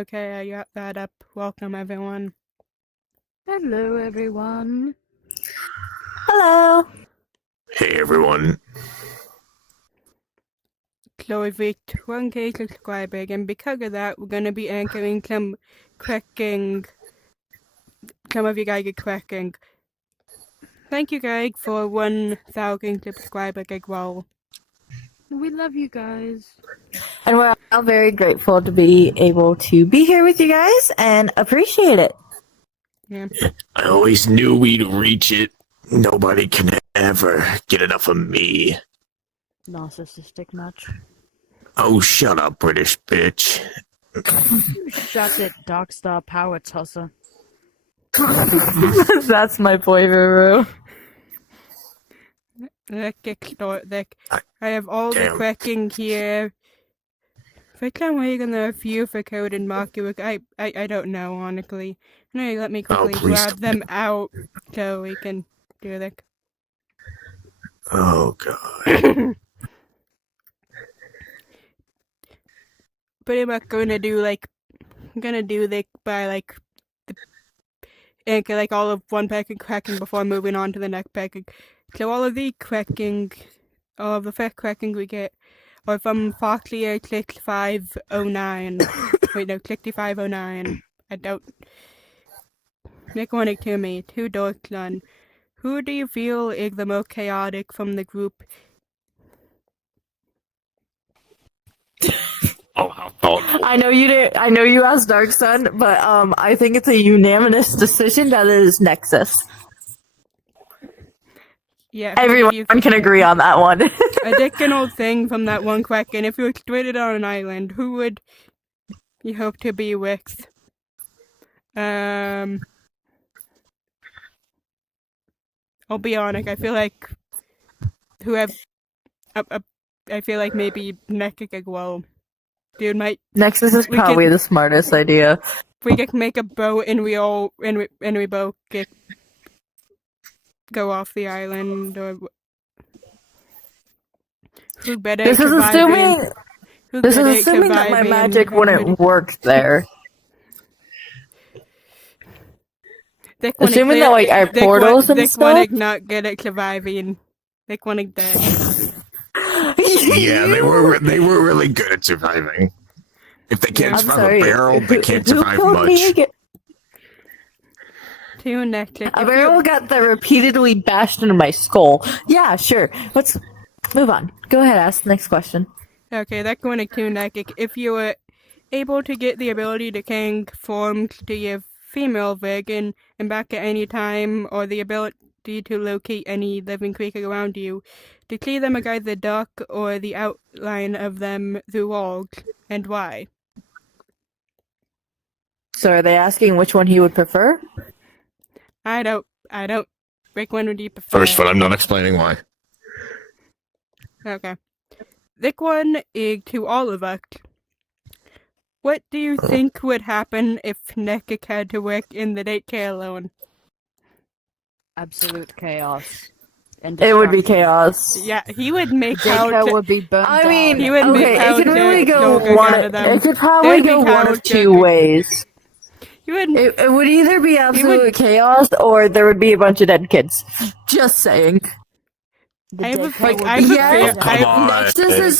Okay, I got that up. Welcome, everyone. Hello, everyone. Hello. Hey everyone. So we've reached 1K subscribers, and because of that, we're going to be answering some of you guys are questions. Thank you guys for 1,000 subscribers as well. We love you guys. And we're all very grateful to be able to be here with you guys and appreciate it. Yeah. I always knew we'd reach it. Nobody can ever get enough of me. Narcissistic much. Oh, shut up, British bitch. You shut it, Darkstar Power Tosser. That's my boy, Ruru. Let's get started. I have all the Damn. questions here. For some reason, there are a few for code and market. I don't know, honestly. No, let me quickly please grab don't. them out so we can do this. Oh, God. Pretty much gonna do this by anchor all of one packet cracking before moving on to the next packet. So all of the first cracking we get are from Foxlier 6509. Wait, no, 6509. I don't. Nick wanted to me. Two Dorkland. Who do you feel is the most chaotic from the group? Oh, how thoughtful. I know you asked Dark Sun, but I think it's a unanimous decision that it is Nexus. Yeah, Everyone can agree on that one. Additional thing from that one question. If you were stranded on an island, who would you hope to be with? I'll be honest, I feel like I feel like maybe Nexus as well. Dude, Nexus is probably the smartest idea. we could make a boat and we both go off the island, or who better? This is assuming that my magic wouldn't work there. Assuming that our portals and stuff. They want not good at surviving. They want dead. Yeah, they were really good at surviving. If they can't survive a barrel, they can't survive much. A barrel got that repeatedly bashed into my skull. Yeah, sure. Let's move on. Go ahead, ask the next question. Okay, that's going to Nexus. If you were able to get the ability to change forms to your female vegan and back at any time, or the ability to locate any living creature around you, to see them as either dark or the outline of them through walls, and why? So are they asking which one he would prefer? I don't. Which one would you prefer? First one, I'm not explaining why. Okay. This one is to all of us. What do you think would happen if Nexus had to work in the daycare alone? Absolute chaos. And it would be chaos. Yeah, he would make daycare would be burnt I mean, down. He would make it could really go one. It could probably go one of two ways. It would either be absolute chaos, or there would be a bunch of dead kids. Just saying. Nexus is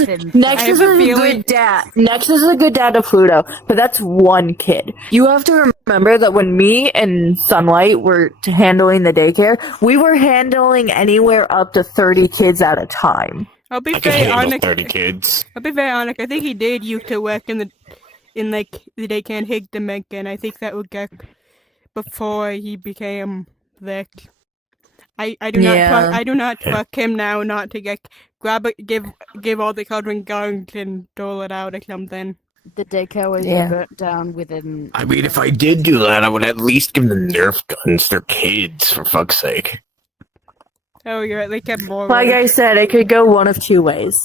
a good dad. Nexus is a good dad to Pluto, but that's one kid. You have to remember that when me and Sunlight were handling the daycare, we were handling anywhere up to 30 kids at a time. I'll be very honest. 30 kids. I'll be very honest. I think he did used to work in the daycare and his dimension. I think that would get before he became Vic. I do not trust him now not to give all the children guns and dole it out or something. The daycare was burnt down within. I mean, if I did do that, I would at least give them Nerf guns. They're kids, for fuck's sake. Oh, you're at least more. Like I said, it could go one of two ways: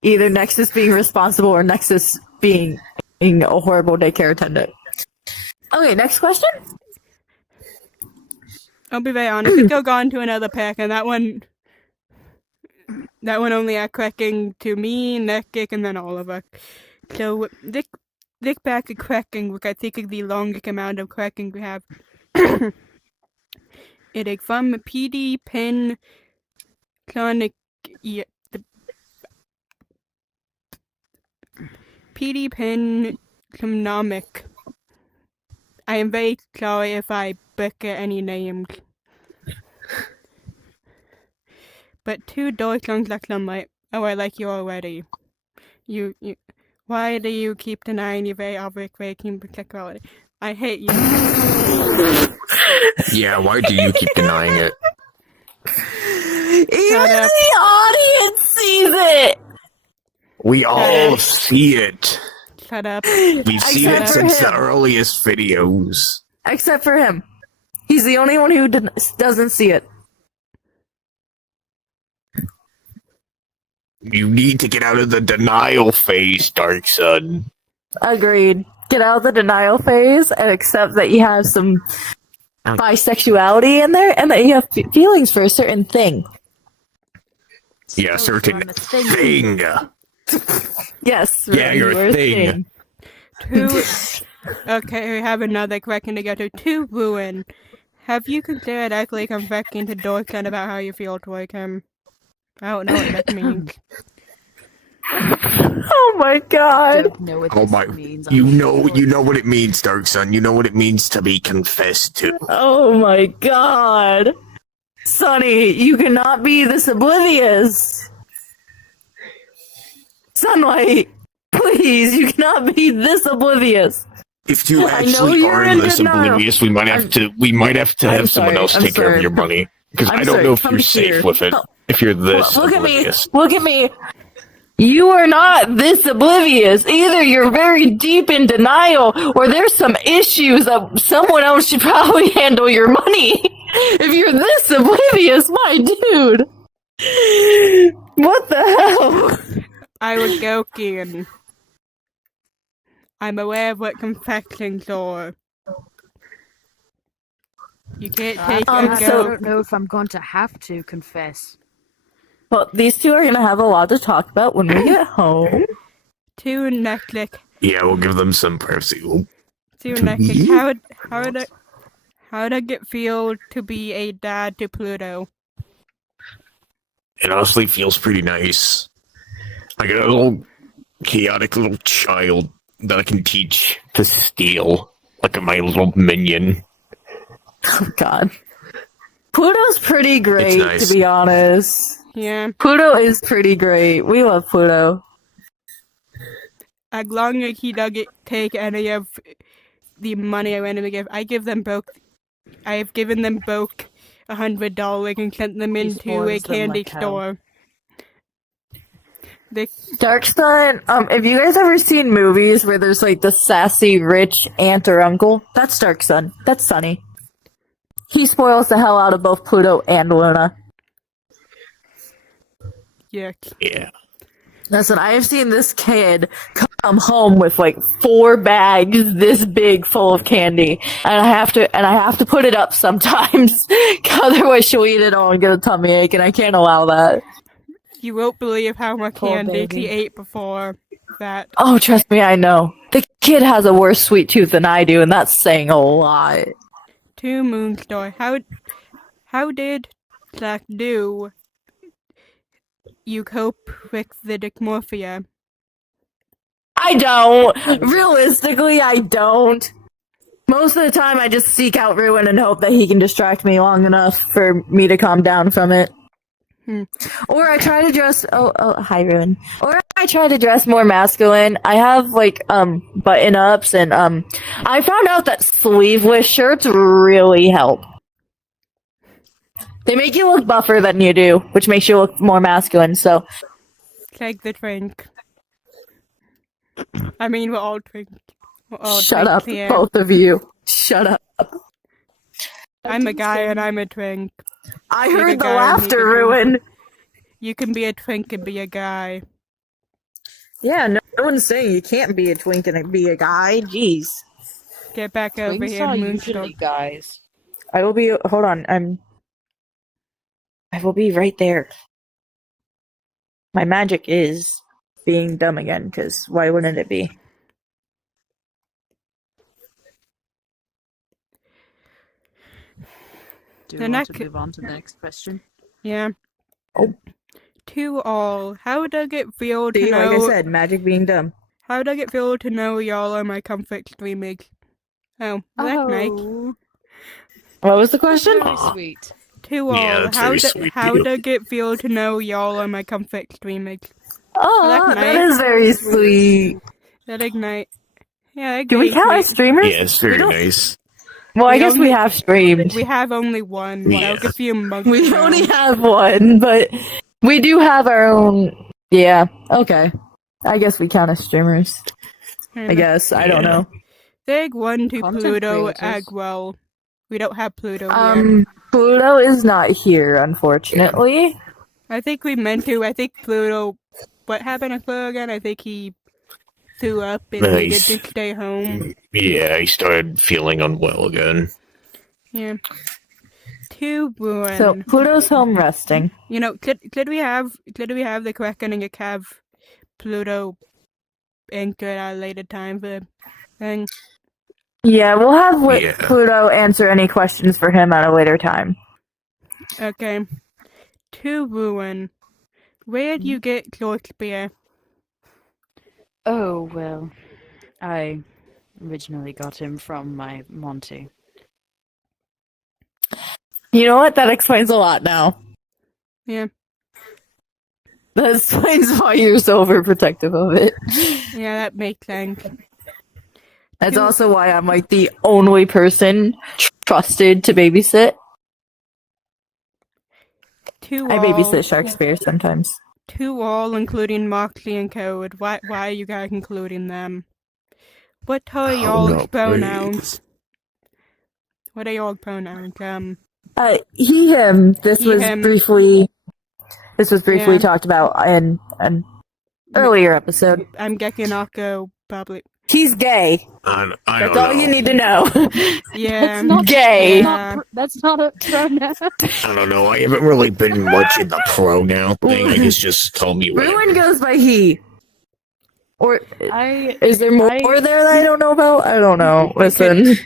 either Nexus being responsible, or Nexus being a horrible daycare attendant. Okay, next question. I'll be very honest. It go on to another pack, and that one only had cracking to me, Nexus, and then all of us. So look back at cracking, which I think is the longest amount of cracking we have. It is from PD Pen Chronic. Yeah, the PD Pen Economic. I am very sorry if I butcher any names. But 2 Deutschland like sunlight. Oh, I like you already. You. Why do you keep denying your very obvious breaking sexuality? I hate you. Yeah, why do you keep denying it? Even up. the audience sees it. We all see it. Shut up. We've seen it Except for since the him. earliest videos. Except for him. He's the only one who doesn't see it. You need to get out of the denial phase, Dark Sun. Agreed. Get out of the denial phase and accept that you have some bisexuality in there and that you have feelings for a certain thing. Yeah, certain thing. Yes. Yeah, you're a thing. 2. Okay, we have another question together. 2 Ruin. Have you considered actually confessing to Dorkan about how you feel toward him? I don't know what that means. Oh my god. Don't know what Oh this my! means. You I'm know sure. what it means, Dark Sun. You know what it means to be confessed to. Oh my god. Sonny, you cannot be this oblivious. Sunlight, please, you cannot be this oblivious. If you I know actually you're are in this denial. oblivious, we might have to I'm have someone sorry, else I'm take care of sorry. your money. Because I'm I don't sorry, know if come you're here. safe with it. No. If you're this Look at me. oblivious. Look at me. You are not this oblivious. Either you're very deep in denial, or there's some issues that someone else should probably handle your money. If you're this oblivious, my dude. What the hell? I was joking. I'm aware of what confessions are. You can't take Um, a I so- don't know if I'm going to have to confess. Well, these two are gonna have a lot to talk about when we get home. 2 Netflix. Yeah, we'll give them some privacy. 2 To Netflix. me? How did it feel to be a dad to Pluto? It honestly feels pretty nice. I got a little chaotic little child that I can teach to steal, like my little minion. Oh God. Pluto's pretty great, nice. to be honest. Yeah. Pluto is pretty great. We love Pluto. As long as he doesn't take any of the money I randomly give, I give them both. I have given them both $100 and sent them into a spoils them candy like hell. store. Dark Sun, have you guys ever seen movies where there's like the sassy rich aunt or uncle? That's Dark Sun. That's Sunny. He spoils the hell out of both Pluto and Luna. Yuck. Yeah. Listen, I have seen this kid come home with like 4 bags this big full of candy, and I have to put it up sometimes, otherwise she'll eat it all and get a tummy ache, and I can't allow that. You won't believe how much Poor candy baby. he ate before that. Oh, trust me, I know. The kid has a worse sweet tooth than I do, and that's saying a lot. 2 Moonstar. How did Zach do you cope with the dysmorphia? I don't. Realistically, I don't. Most of the time, I just seek out Ruin and hope that he can distract me long enough for me to calm down from it. Or I try to dress. Oh, hi, Ruin. Or I try to dress more masculine. I have like button ups, and I found out that sleeveless shirts really help. They make you look buffer than you do, which makes you look more masculine. So Take the drink. I mean, we're all drink. We're all shut up, drinks here. both of you. Shut up. I'm a guy and I'm a twink. I You're heard the the guy, laughter, you're the Ruin. You can be a twink and be a guy. Yeah, no one's saying you can't be a twink and be a guy. Jeez. Get back over Twinks here, are Moonstar. usually guys. I will be. Hold on. I will be right there. My magic is being dumb again, because why wouldn't it be? Do The we want to next- move on to the next question? Yeah. Oh. To all, how does it feel to See, like I know? said, magic being dumb. How does it feel to know y'all are my comfort streamers? Oh, that's nice. Oh, What was the question? very sweet. To all, Yeah, that's very sweet how of you. does it feel to know y'all are my comfort streamers? Oh, that's that nice. is very sweet. That ignite. Yeah, that's Do we very count as sweet. streamers? Yeah, it's very nice. Well, I We guess we only- have streamed. We have only one. Yeah. I'll give you months. We ago. only have one, but we do have our own. Yeah, okay. I guess we count as streamers. I guess. I don't Yeah. know. Big one to Content Pluto creators. as well. We don't have Pluto here. Pluto is not here, unfortunately. I think we meant to. I think Pluto. What happened to Pluto again? I think he threw up and needed Nice. to stay home. Yeah, he started feeling unwell again. Yeah. To Bruin. So Pluto's home resting. You know, could we have the Kraken and have Pluto anchor at a later time for thing? Yeah, we'll have Yeah. Pluto answer any questions for him at a later time. Okay. To Ruin. Where do you get George Beer? Oh, well, I originally got him from my Monty. You know what? That explains a lot now. Yeah. That explains why you're so overprotective of it. Yeah, that makes sense. That's You- also why I'm like the only person trusted to babysit. To I all. babysit Shakespeare sometimes. To all, including Moxley and Code. Why are you guys including them? What are y'all's no, pronouns? What are y'all pronouns? He, him. This He, was him. briefly. This was briefly Yeah. talked about in an earlier episode. I'm guessing Akko probably. He's gay. I don't That's know. all you need to know. Yeah. That's not Gay. That's not a pronoun. I don't know. I haven't really been much in the pronoun thing. I just told me Ruin whatever. goes by he. Or I is there more I- there that I don't know about? I don't know. Listen,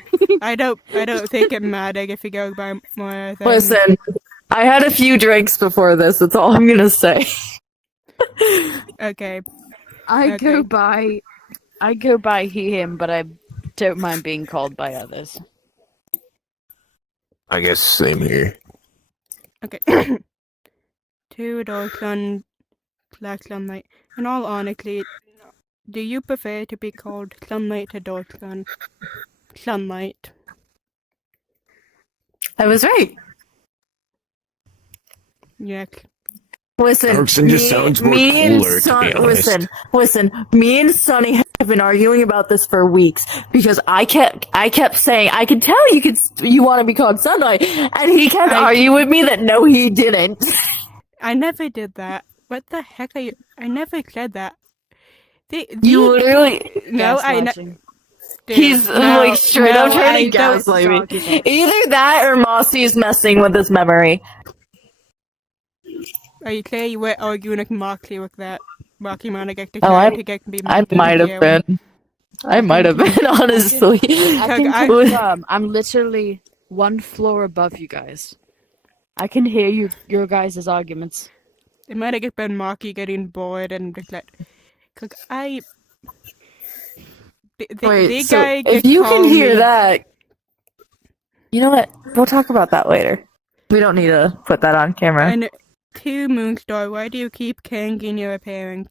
I don't think it matters if he goes by more than. listen. I had a few drinks before this. That's all I'm gonna say. Okay. I Okay. go by he him, but I don't mind being called by others. I guess same here. Okay. To Dark Sun / Sunlight. In all honesty, do you prefer to be called Sunlight to Dark Sun? Sunlight. I was right. Yes. Listen, Darkson just sounds more and cooler, to be honest. listen. Me and Sonny have been arguing about this for weeks because I kept saying I could tell you want to be called Sunlight, and he kept arguing with me that no, he didn't. I never did that. What the heck are you? I never said that. You literally, No, I know. Gaslighting. he's like straight up trying to gaslight me. Gaslighting. Either that or Mossy's messing with his memory. Are you clear you were arguing with Moxley with that? Rocky Man to get Oh, to get me. I might have been. Honestly. I can I- confirm. I'm literally one floor above you guys. I can hear your guys' arguments. It might have been Marky getting bored and just like, cause I. Wait, so if you can hear that, you know what? We'll talk about that later. We don't need to put that on camera. And to Moonstar, why do you keep changing your appearance?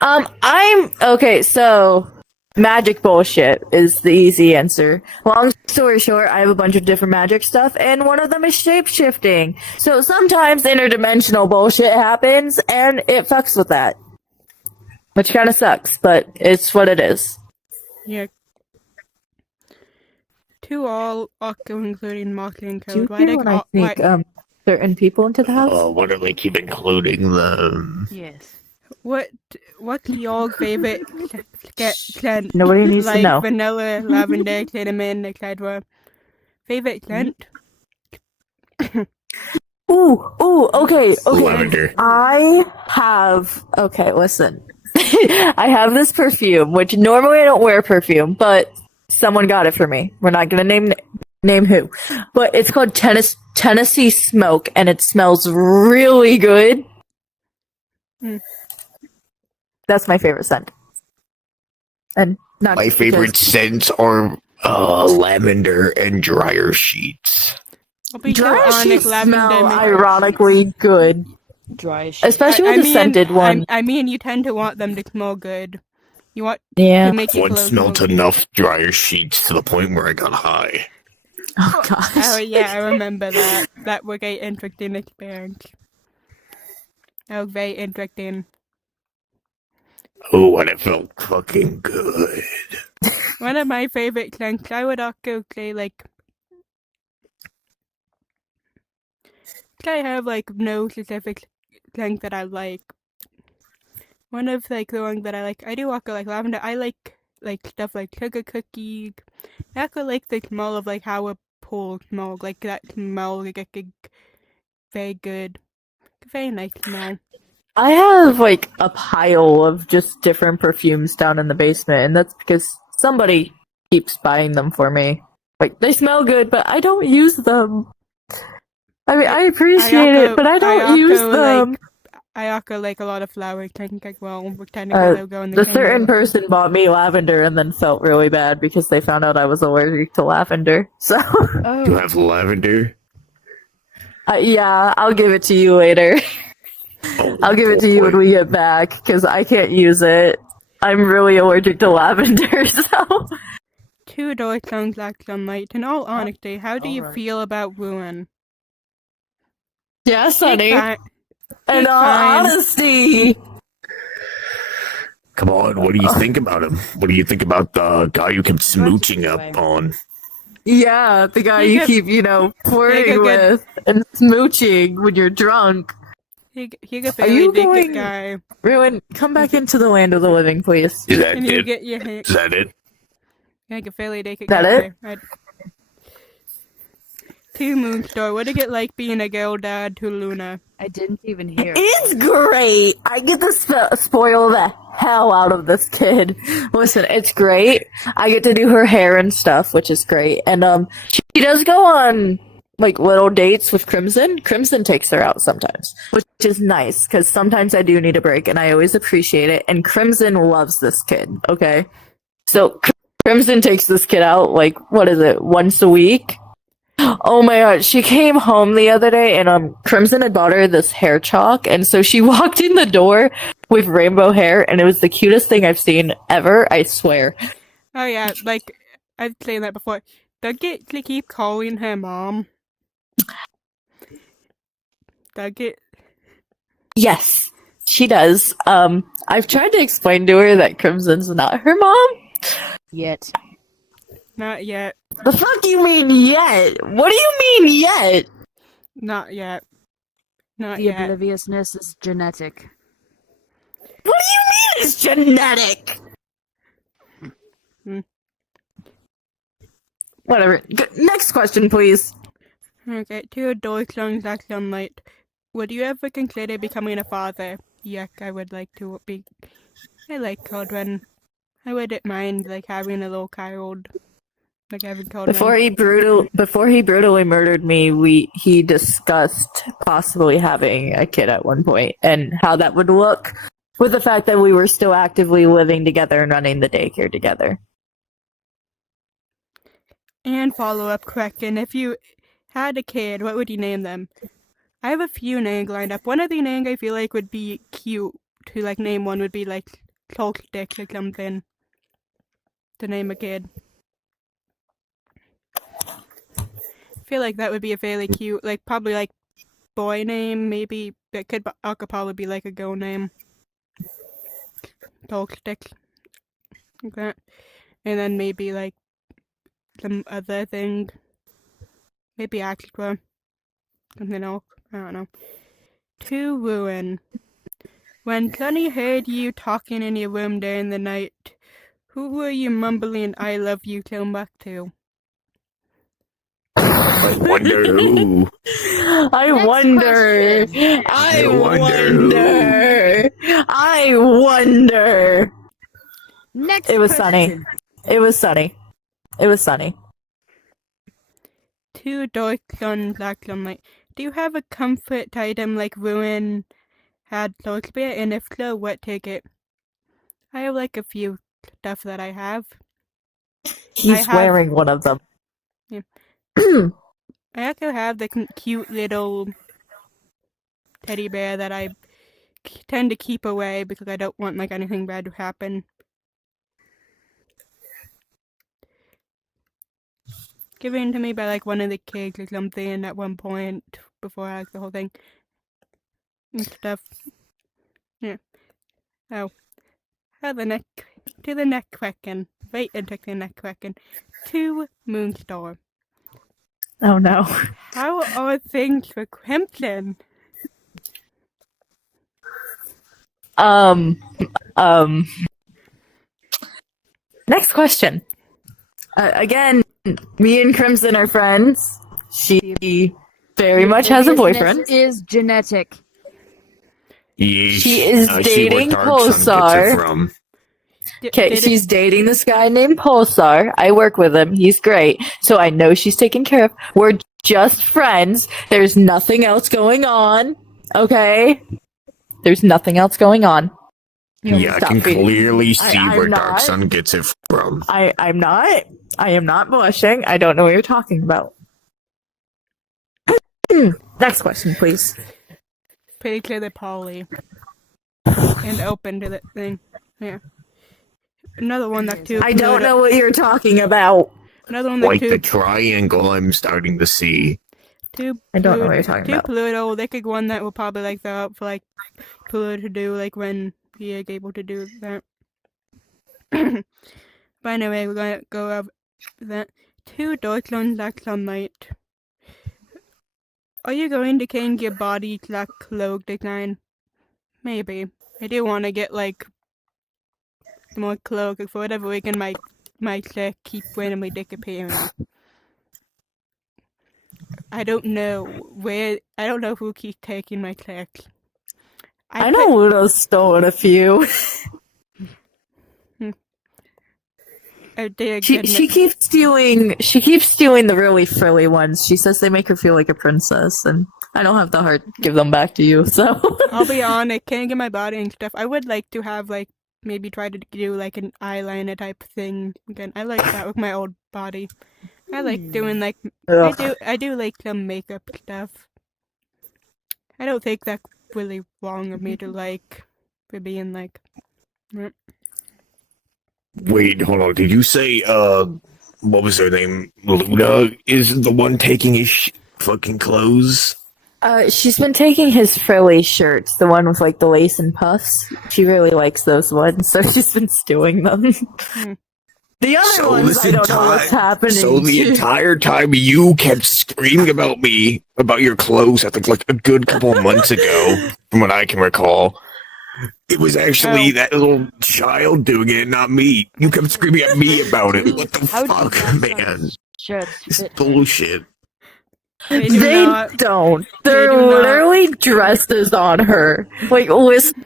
I'm okay. So magic bullshit is the easy answer. Long story short, I have a bunch of different magic stuff, and one of them is shape shifting. So sometimes interdimensional bullshit happens, and it fucks with that, which kind of sucks, but it's what it is. Yeah. To all, also including Moxley and Do you Code, why hear they when I sneak certain people into the house? Oh, why do they keep including them? Yes. what's your favorite scent? Nobody needs like to know. vanilla, lavender, cinnamon, etc. Favorite scent? Ooh, okay. Lavender. Listen. I have this perfume, which normally I don't wear perfume, but someone got it for me. We're not gonna name name who, but it's called Tennessee Smoke, and it smells really good. Hmm. That's my favorite scent. And not My just favorite because scents are lavender and dryer sheets. I'll be dry so honest, sheets lavender smell makes- ironically good, Dry shit. especially with the scented one. I mean, you tend to want them to smell good. You want Yeah. to make your Once clothes smelt smell good. enough dryer sheets to the point where I got high. Oh gosh. Oh yeah, I remember that. That was a interesting experience. Oh, very interesting. Oh, and it felt fucking good. One of my favorite scents, I would also say, like, I have, like, no specific scent that I like. One of, like, the ones that I like, I do also like lavender. I like, stuff like sugar cookies. I also like the smell of, like, how a pool smells. Like, that smell, like, a very good, very nice smell. I have like a pile of just different perfumes down in the basement, and that's because somebody keeps buying them for me. Like they smell good, but I don't use them. I mean, I appreciate it, but I don't use them. I also like a lot of flower scents as well, which technically they'll go in the The same certain way. person bought me lavender and then felt really bad because they found out I was allergic to lavender. So, You Oh, have lavender? yeah, I'll give it to you later. Oh, I'll give it to you when we get back because I can't use it. I'm really allergic to lavender, so. 2 doors sounds like sunlight. In all honesty, how do you alright. feel about Ruin? Yeah, Sonny. Fine. In all fine. honesty. Come on, what do you think about him? What do you think about the guy you keep smooching up on? Yeah, the guy You you get- keep, flirting you get- with and smooching when you're drunk. He's a Are you very naked going- guy. Ruin, come back into the land of the living, please. Is that And you it? get your hand. Is that it? Like a fairly naked That guy. it? To Moonstar, what is it like being a girl dad to Luna? I didn't even hear. It's great. I get to spoil the hell out of this kid. Listen, it's great. I get to do her hair and stuff, which is great. And she does go on like little dates with Crimson. Crimson takes her out sometimes, which is nice because sometimes I do need a break, and I always appreciate it. And Crimson loves this kid. Okay, so Crimson takes this kid out like what is it, once a week? Oh my god, she came home the other day and Crimson had bought her this hair chalk, and so she walked in the door with rainbow hair, and it was the cutest thing I've seen ever, I swear. Oh yeah, like, I've seen that before. Does it to keep calling her mom? Does it? Yes, she does. I've tried to explain to her that Crimson's not her mom. Yet. Not yet. The fuck you mean yet? What do you mean yet? Not yet. Not The yet. obliviousness is genetic. What do you mean it's genetic? Hmm. Whatever. Next question, please. Okay, to adore songs like Sunlight. Would you ever consider becoming a father? Yes, I would like to be. I like children. I wouldn't mind like having a little child. Like having children. Before he brutally murdered me, he discussed possibly having a kid at one point and how that would look with the fact that we were still actively living together and running the daycare together. And follow-up question: if you had a kid, what would you name them? I have a few names lined up. One of the names I feel like would be cute to like name one would be like Solstice or something. To name a kid. I feel like that would be a fairly cute, like probably like boy name, maybe it could also probably be like a girl name. Solstice. Okay. And then maybe like some other thing. Maybe Aqua. Something else. I don't know. To Ruin. When Sunny heard you talking in your room during the night, who were you mumbling I love you so much to? I wonder who. I Next wonder. question. I wonder. wonder. I wonder. Next It was Sunny. question. It was Sunny. It was Sunny. 2 dark sun, black sunlight. Do you have a comfort item like ruin, had dark spirit, and if so, what ticket? I have like a few stuff that I have. He's wearing one of them. Yeah. I also have the cute little teddy bear that I tend to keep away because I don't want like anything bad to happen. Given to me by like one of the kids or something at one point before like the whole thing and stuff. Yeah. Oh. To the neck kraken. Wait until the neck kraken. To Moonstar. Oh no. How are things for Crimson? Next question. Again, me and Crimson are friends. She very much has a boyfriend. This is genetic. Yeesh. She is I see where dating Dark Sun gets it Pulsar. from. Okay, she's dating this guy named Pulsar. I work with him. He's great. So I know she's taken care of. We're just friends. There's nothing else going on. Okay? There's nothing else going on. Yeah, I Stop can beating- clearly see I'm where Dark not. Sun gets it from. I am not blushing. I don't know what you're talking about. Next question, please. Pretty clear that Polly. And open to that thing. Yeah. Another one that too. I don't know what you're talking about. Another one that Like too. the triangle I'm starting to see. I don't know what you're talking about. Pluto, they could one that will probably like that up for like Pluto to do like when he is able to do that. But anyway, we're gonna go over that. 2 dark sun, black sunlight. Are you going to change your body black cloak design? Maybe. I do want to get like more cloak for whatever reason my click keep randomly disappearing. I don't know who keeps taking my clicks. I know Ludo's stolen a few. She keeps stealing the really frilly ones. She says they make her feel like a princess, and I don't have the heart to give them back to you, so I'll be honest, can't get my body and stuff. I would like to have like maybe try to do like an eyeliner type thing again. I like that with my old body. I like doing like I do like some makeup stuff. I don't think that's really wrong of me to like for being like. Wait, hold on. Did you say, what was her name? Luna is the one taking his fucking clothes? She's been taking his frilly shirts, the one with like the lace and puffs. She really likes those ones, so she's been stealing them. The other ones, I don't know what's happening. So the entire time you kept screaming about me, about your clothes, I think like a good couple of months ago, from what I can recall. It was actually that little child doing it, not me. You kept screaming at me about it. What the fuck, man? It's bullshit. They don't. They're literally dresses on her. Like, listen,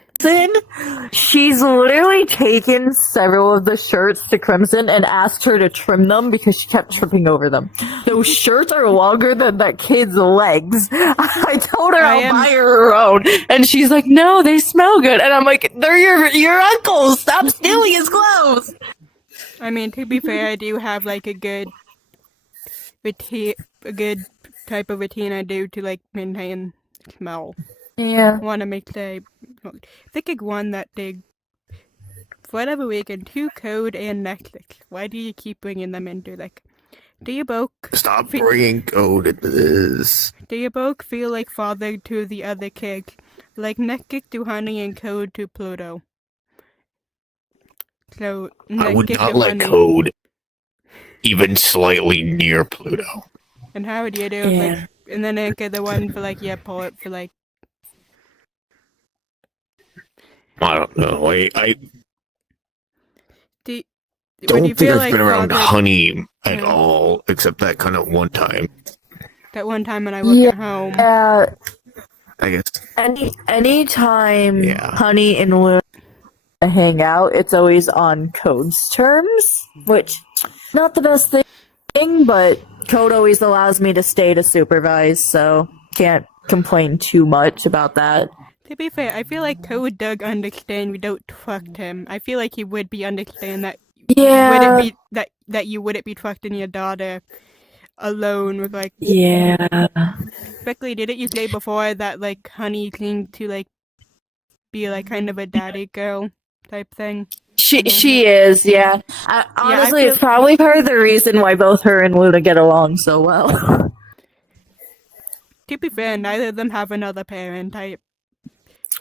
she's literally taken several of the shirts to Crimson and asked her to trim them because she kept tripping over them. Those shirts are longer than that kid's legs. I told her I'll buy her own, and she's like, "No, they smell good." And I'm like, "They're your uncle's. Stop stealing his clothes." I mean, to be fair, I do have like a good type of routine I do to like maintain smell. Yeah. I want to make the think one that they for whatever reason 2 Code and Nexus. Why do you keep bringing them into like? Do you both stop bringing Code into this? Do you both feel like father to the other kids, like Nexus to Honey and Code to Pluto? So I would not let Code even slightly near Pluto. And how would you do it? Like, and then I get the one for like pull it for like. I don't know. I don't think feel I've like been around father, Honey at all, except that kind of one time. That one time when I worked at home. Yeah. I guess. Anytime Honey and Luna hang out, it's always on Code's terms, which not the best thing, but Code always allows me to stay to supervise, so can't complain too much about that. To be fair, I feel like Code Doug understand we don't trust him. I feel like he would be understand that Yeah. would it be that you wouldn't be trusting your daughter alone with like Yeah. Quickly, didn't you say before that like Honey seemed to like be like kind of a daddy girl type thing? She is, yeah. Honestly, it's probably part of the reason why both her and Luna get along so well. To be fair, neither of them have another parent.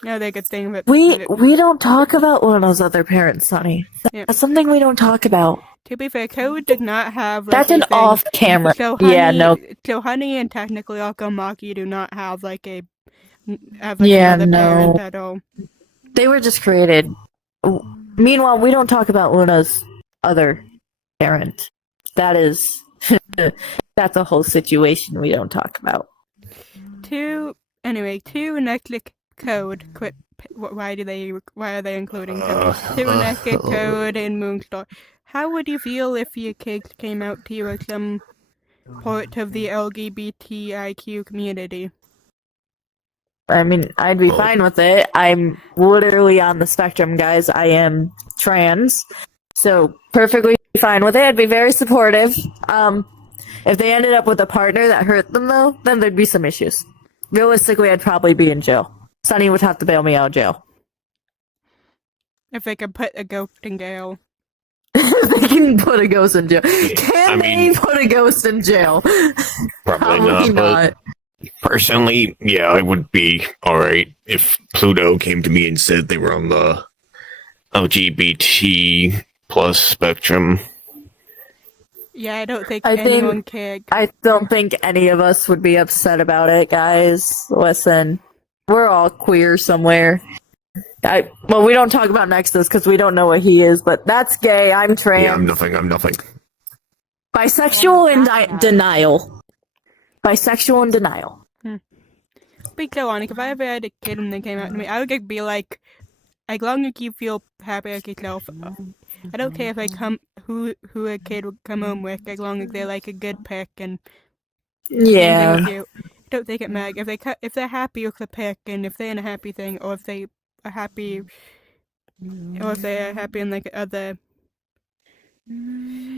Another good thing that we don't talk about Luna's other parents, Sonny. That's something we don't talk about. To be fair, Code did not have like, that's an off camera. So Honey and technically Akamaki do not have like another parent at all. They were just created. Meanwhile, we don't talk about Luna's other parent. That's a whole situation we don't talk about. To Nexus Code. Why are they including Code? To Nexus Code and Moonstar. How would you feel if your kids came out to you as some part of the LGBTIQ community? I mean, I'd be fine with it. I'm literally on the spectrum, guys. I am trans, so perfectly fine with it. I'd be very supportive. If they ended up with a partner that hurt them, though, then there'd be some issues. Realistically, I'd probably be in jail. Sonny would have to bail me out of jail. If they could put a ghost in jail. They can put a ghost in jail. Can they put a ghost in jail? Probably not. Personally, yeah, I would be alright if Pluto came to me and said they were on the LGBT plus spectrum. Yeah, I don't think anyone cared. I don't think any of us would be upset about it, guys. Listen, we're all queer somewhere. Well, we don't talk about Nexus because we don't know what he is, but that's gay. I'm trans. Yeah, I'm nothing. Bisexual and denial. Bisexual and denial. Be so honest, if I ever had a kid and they came out to me, I would be like, as long as you feel happy with yourself, I don't care if who a kid would come home with, as long as they're like a good pick and yeah. Don't think it matters if they're happy with the pick and if they're in a happy thing, or if they are happy, or if they're happy in like other.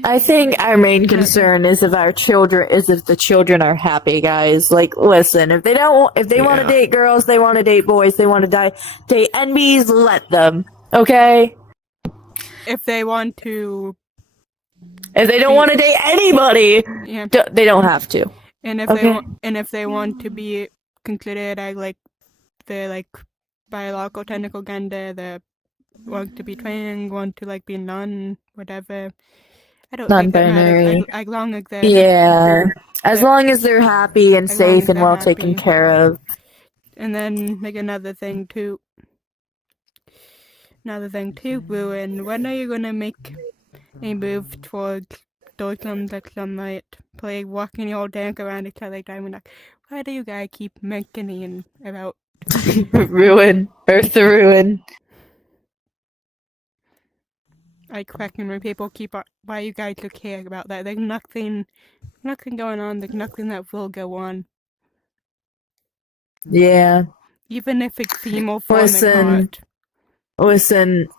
I think our main concern is if the children are happy, guys. Like, listen, if they want to date girls, they want to date boys, they want to date NBs, let them. Okay? If they want to. If they don't want to date anybody, they don't have to. And if they want to be considered as like the like biological technical gender, they want to be trans, want to like be whatever. I don't non-binary. Think as long as they're as long as they're happy and safe and well taken care of. And then like another thing too, Bruin. When are you gonna make a move towards Deutschland like sunlight? Play walking your dance around each other time and like, why do you guys keep mentioning about ruin? Earth to ruin. I question when people keep why you guys don't care about that. There's nothing going on. There's nothing that will go on. Yeah. Even if it's female form and Listen,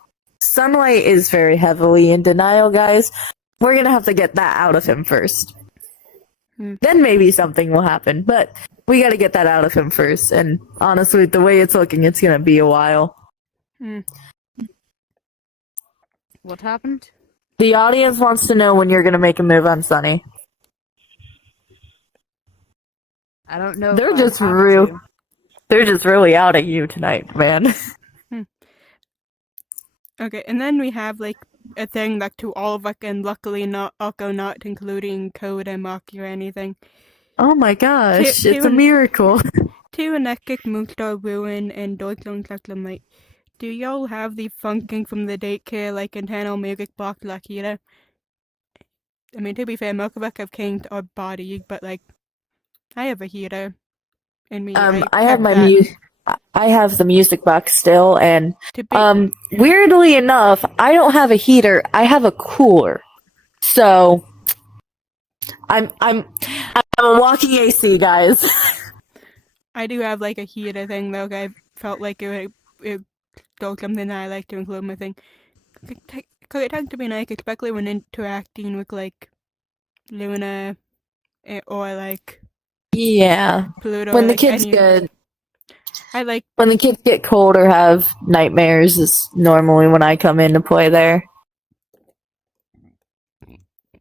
Sunlight is very heavily in denial, guys. We're gonna have to get that out of him first. Then maybe something will happen, but we gotta get that out of him first. And honestly, the way it's looking, it's gonna be a while. What happened? The audience wants to know when you're gonna make a move on Sunny. I don't know. They're just really out at you tonight, man. Okay, and then we have like a thing that to all of us, and luckily not including Code and Maki or anything. Oh my gosh, it's a miracle. To Nexus, Moonstar, Ruin, and Deutschland Light. Do y'all have the funking from the daycare like internal music box like here? I mean, to be fair, most of us have changed our body, but like, I have a heater in me. I have my music. I have the music box still, and weirdly enough, I don't have a heater. I have a cooler. So I'm a walking AC, guys. I do have like a heater thing though. I felt like it still something that I like to include in my thing. Cause it tends to be nice, especially when interacting with like Luna or like Yeah. Pluto. When or, the like, kids any, get I like. when the kids get cold or have nightmares is normally when I come in to play there.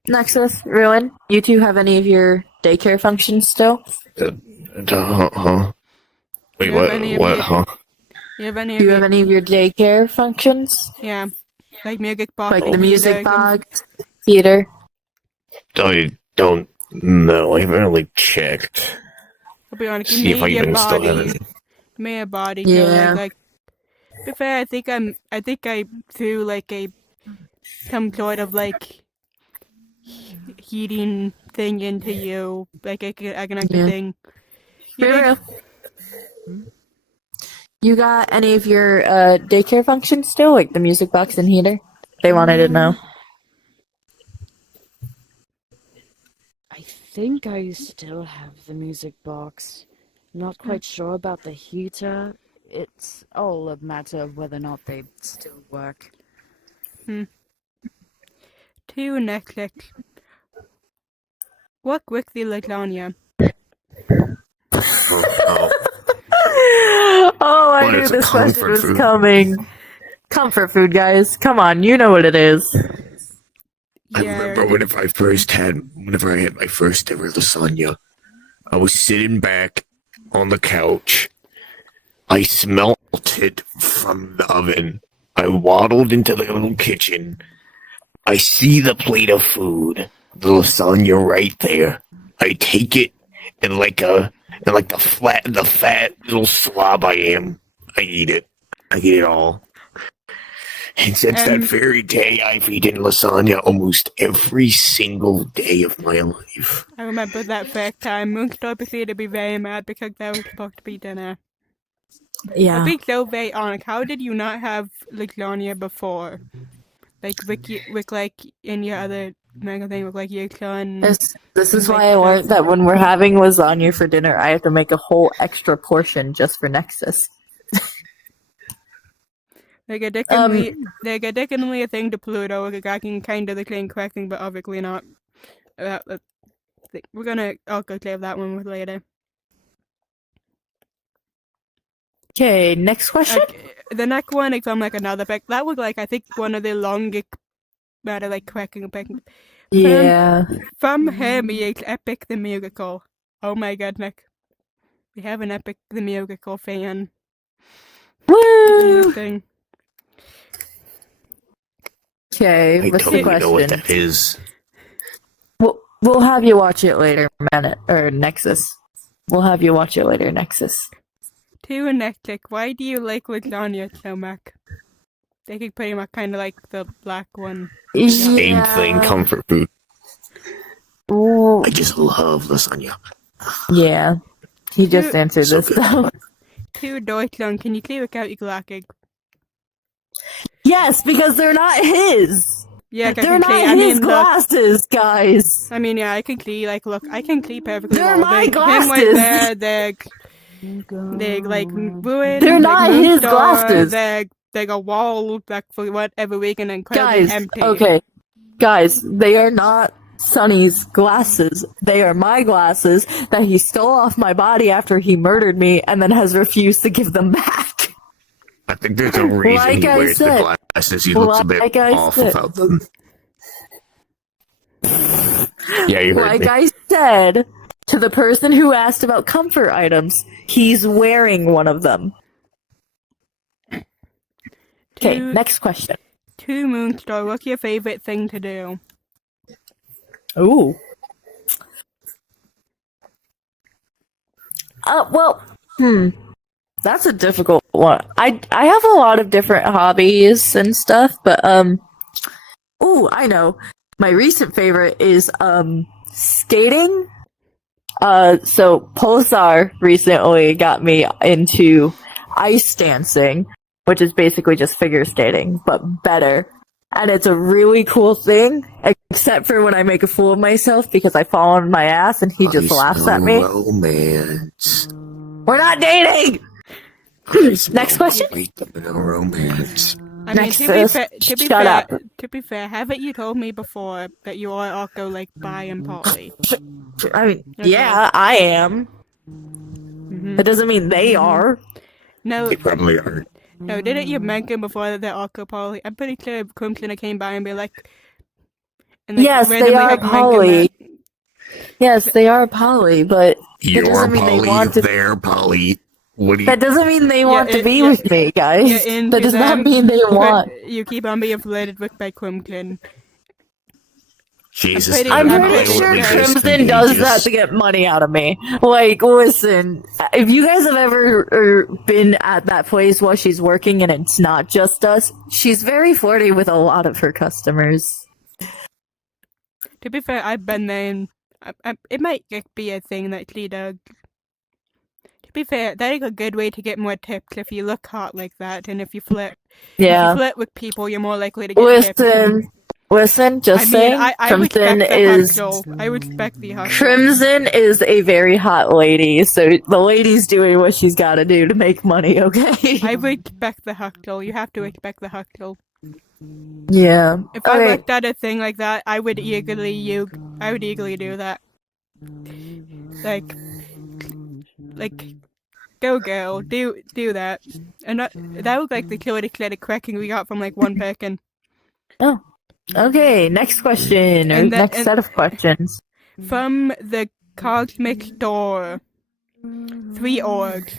Nexus, Ruin, you two have any of your daycare functions still? Huh? Wait, You have any of what, your- huh? You have any Do of you have your any of your daycare functions? yeah, like music box, Like and the music heater, box, theater? I don't know. I haven't really checked. I'll be honest, you See if I made your even still body. have it. You made a body. Yeah. Like. To be fair, I think I threw like some sort of like heating thing into you, like a connected Yeah. thing. You did. Ruru, you got any of your daycare functions still, like the music box and heater? They wanted to know. I think I still have the music box. Not quite sure about the heater. It's all a matter of whether or not they still work. To Netflix. What with the lasagna? Oh, Oh, I But knew it's this question comfort was food. coming. Comfort food, guys. Come on, you know what it is. I Yeah. remember whenever I had my first ever lasagna, I was sitting back on the couch. I smelt it from the oven. I waddled into the little kitchen. I see the plate of food, the lasagna right there. I take it and like the fat little slob I am, I eat it. I eat it all. And since that very day, I've eaten lasagna almost every single day of my life. I remember that first time. Moonstar proceeded to be very mad because that was supposed to be dinner. I'll Yeah. be so very honest. How did you not have lasagna before? Like with like in your other mega thing with like your son. This is why I learned that when we're having lasagna for dinner, I have to make a whole extra portion just for Nexus. Like additionally a thing to Pluto, like I can kind of the clean correcting, but obviously not. We're gonna also save that one with later. Okay, next question. The next one is from like another pick. That was like I think one of the longest matter like cracking pick. Yeah. From Hermes, Epic the Musical. Oh my god, Nick. We have an Epic the Musical fan. Woo! Thing. Okay, I what's don't the even know what question? that is. We'll have you watch it later, Nexus. We'll have you watch it later, Nexus. To a Netflix, why do you like lasagna so much? They could pretty much kind of like the black one. Same thing, comfort food. Ooh, I just love lasagna. yeah. He just You- answered So this good. though. To Deutschland, can you clear out your glasses? Yes, because they're not his. Yeah, They're not his glasses, guys. I mean, yeah, I can clean, like, look, I can clean perfectly They're well. my Him right glasses. there, they like, ruined. They're like, not his Moonstar, glasses. They got wall, like, for what, every week and incredibly Guys, empty. okay. Guys, they are not Sonny's glasses. They are my glasses that he stole off my body after he murdered me and then has refused to give them back. I think there's a reason Like he I wears said. the glasses. He looks a bit Like I off said. without them. Yeah, you heard Like me. I said, to the person who asked about comfort items, he's wearing one of them. Okay, next question. To Moonstar, what's your favorite thing to do? Ooh. That's a difficult one. I have a lot of different hobbies and stuff, but ooh, I know. My recent favorite is skating. So Pulsar recently got me into ice dancing, which is basically just figure skating, but better. And it's a really cool thing, Except for when I make a fool of myself because I fall on my ass and he just laughs at me. Romance. We're not dating! Next question? No romance. I mean, Nexus, shut up. to be fair, haven't you told me before that you are also like bi and poly? I mean, Okay. yeah, I am. Mhm. That doesn't mean they are. No, They probably are. no, didn't you mention before that they're also poly? I'm pretty sure Crimson came by and be like, and like Yes, they randomly are like mention poly. that. Yes, they are poly, but You're doesn't mean they poly, want to- they're poly. What do you... that doesn't mean they want to be with me, guys. Get into That does not them, mean they but want. you keep on being flirted with by Crimson. Jesus, pretty- I'm I'm pretty pretty sure sure Crimson does that to get money out of me. Like, listen, if you guys have ever been at that place while she's working and it's not just us, she's very flirty with a lot of her customers. To be fair, I've been there, and it might just be a thing that she does. To be fair, that is a good way to get more tips if you look hot like that, and if you flirt. If Yeah. you flirt with people, you're more likely to get tips. Listen, just saying, I would Crimson respect the is hustle. I would respect the hustle. Crimson is a very hot lady, so the lady's doing what she's got to do to make money. Okay. I would respect the hustle. You have to respect the hustle. Yeah. If I Okay. looked at a thing like that, I would eagerly do that. Like, go girl, do that. And that was like the clear cracking we got from like one person. Okay. Next question or And next set of questions. From the cosmic store. 3 orgs.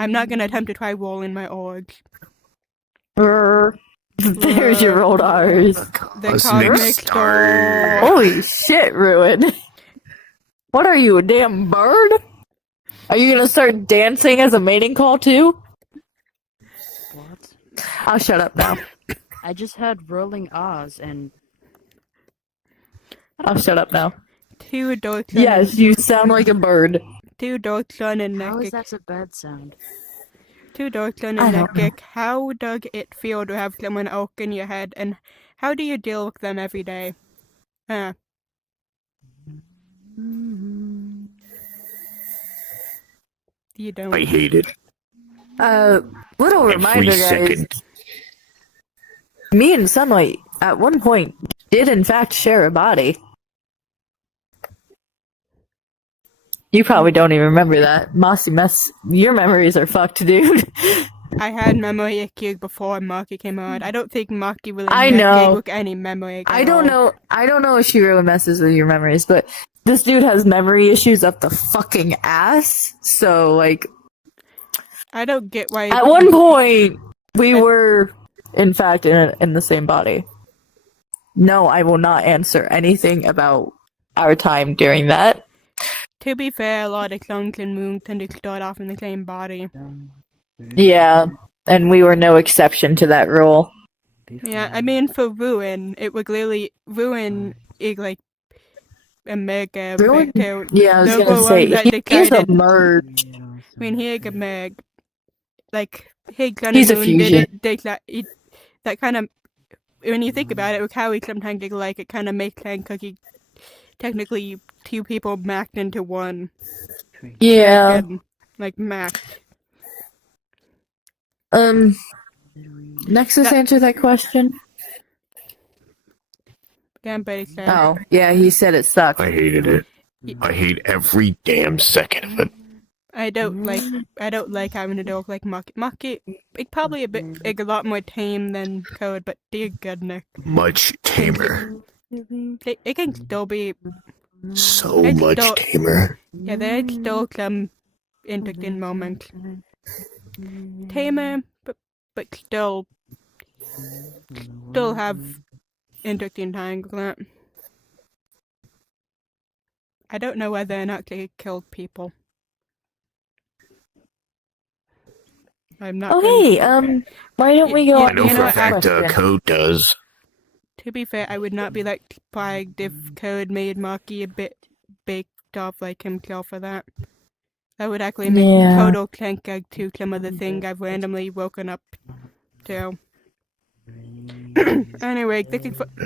I'm not gonna attempt to try rolling my orgs. There's your rolled R's. The cosmic store. Holy shit, Ruin. What are you, a damn bird? Are you gonna start dancing as a mating call too? What? I'll shut up now. I just had rolling R's and I'll shut up now. 2 adults. Yes, you sound like a bird. 2 adults on and how is Nekic. that a bad sound? 2 adults on I and don't know. Nekic. How does it feel to have someone elk in your head, and how do you deal with them every day? You don't. I hate it. Little reminder, Every guys. second. Me and Sunlight, at one point, did in fact share a body. You probably don't even remember that. Mossy Mess, your memories are fucked, dude. I had memory issues before Marky came out. I don't think Marky really I met know. with any memory. I don't know if she really messes with your memories, but this dude has memory issues up the fucking ass. So, like, I don't get why. at one point, we were, in fact, in the same body. No, I will not answer anything about our time during that. To be fair, a lot of clones and moons tend to start off in the same body. Yeah, and we were no exception to that rule. Yeah, I mean, for Ruin, it would clearly Ruin is like a mega Ruin? victor. Yeah, I was No gonna one say, that he's a decided- merge. I mean, he is a meg. Like, his clan He's a and moon fusion. that kind of, when you think about it, with how he sometimes is like, it kind of makes sense because he technically 2 people macked into one. Yeah. And, like, macked. Nexus answer that question? Damn, but he said. Oh, yeah, he said it sucked. I hated it. I hate every damn second of it. I don't like having to deal with like Mucky. Mucky, it's probably a lot more tame than Code, but dear goodness, Much tamer. it can still be. So It's much still- tamer. Yeah, there's still some interesting moments. Tamer, but still have interesting times with that. I don't know whether or not they killed people. I'm not. Okay, why don't we go Yeah, I on know you to for know, a fact question? Code does. To be fair, I would not be like surprised if Code made Maki a bit baked off like himself for that. That would actually make Yeah. total clank to some of the things I've randomly woken up to. Anyway,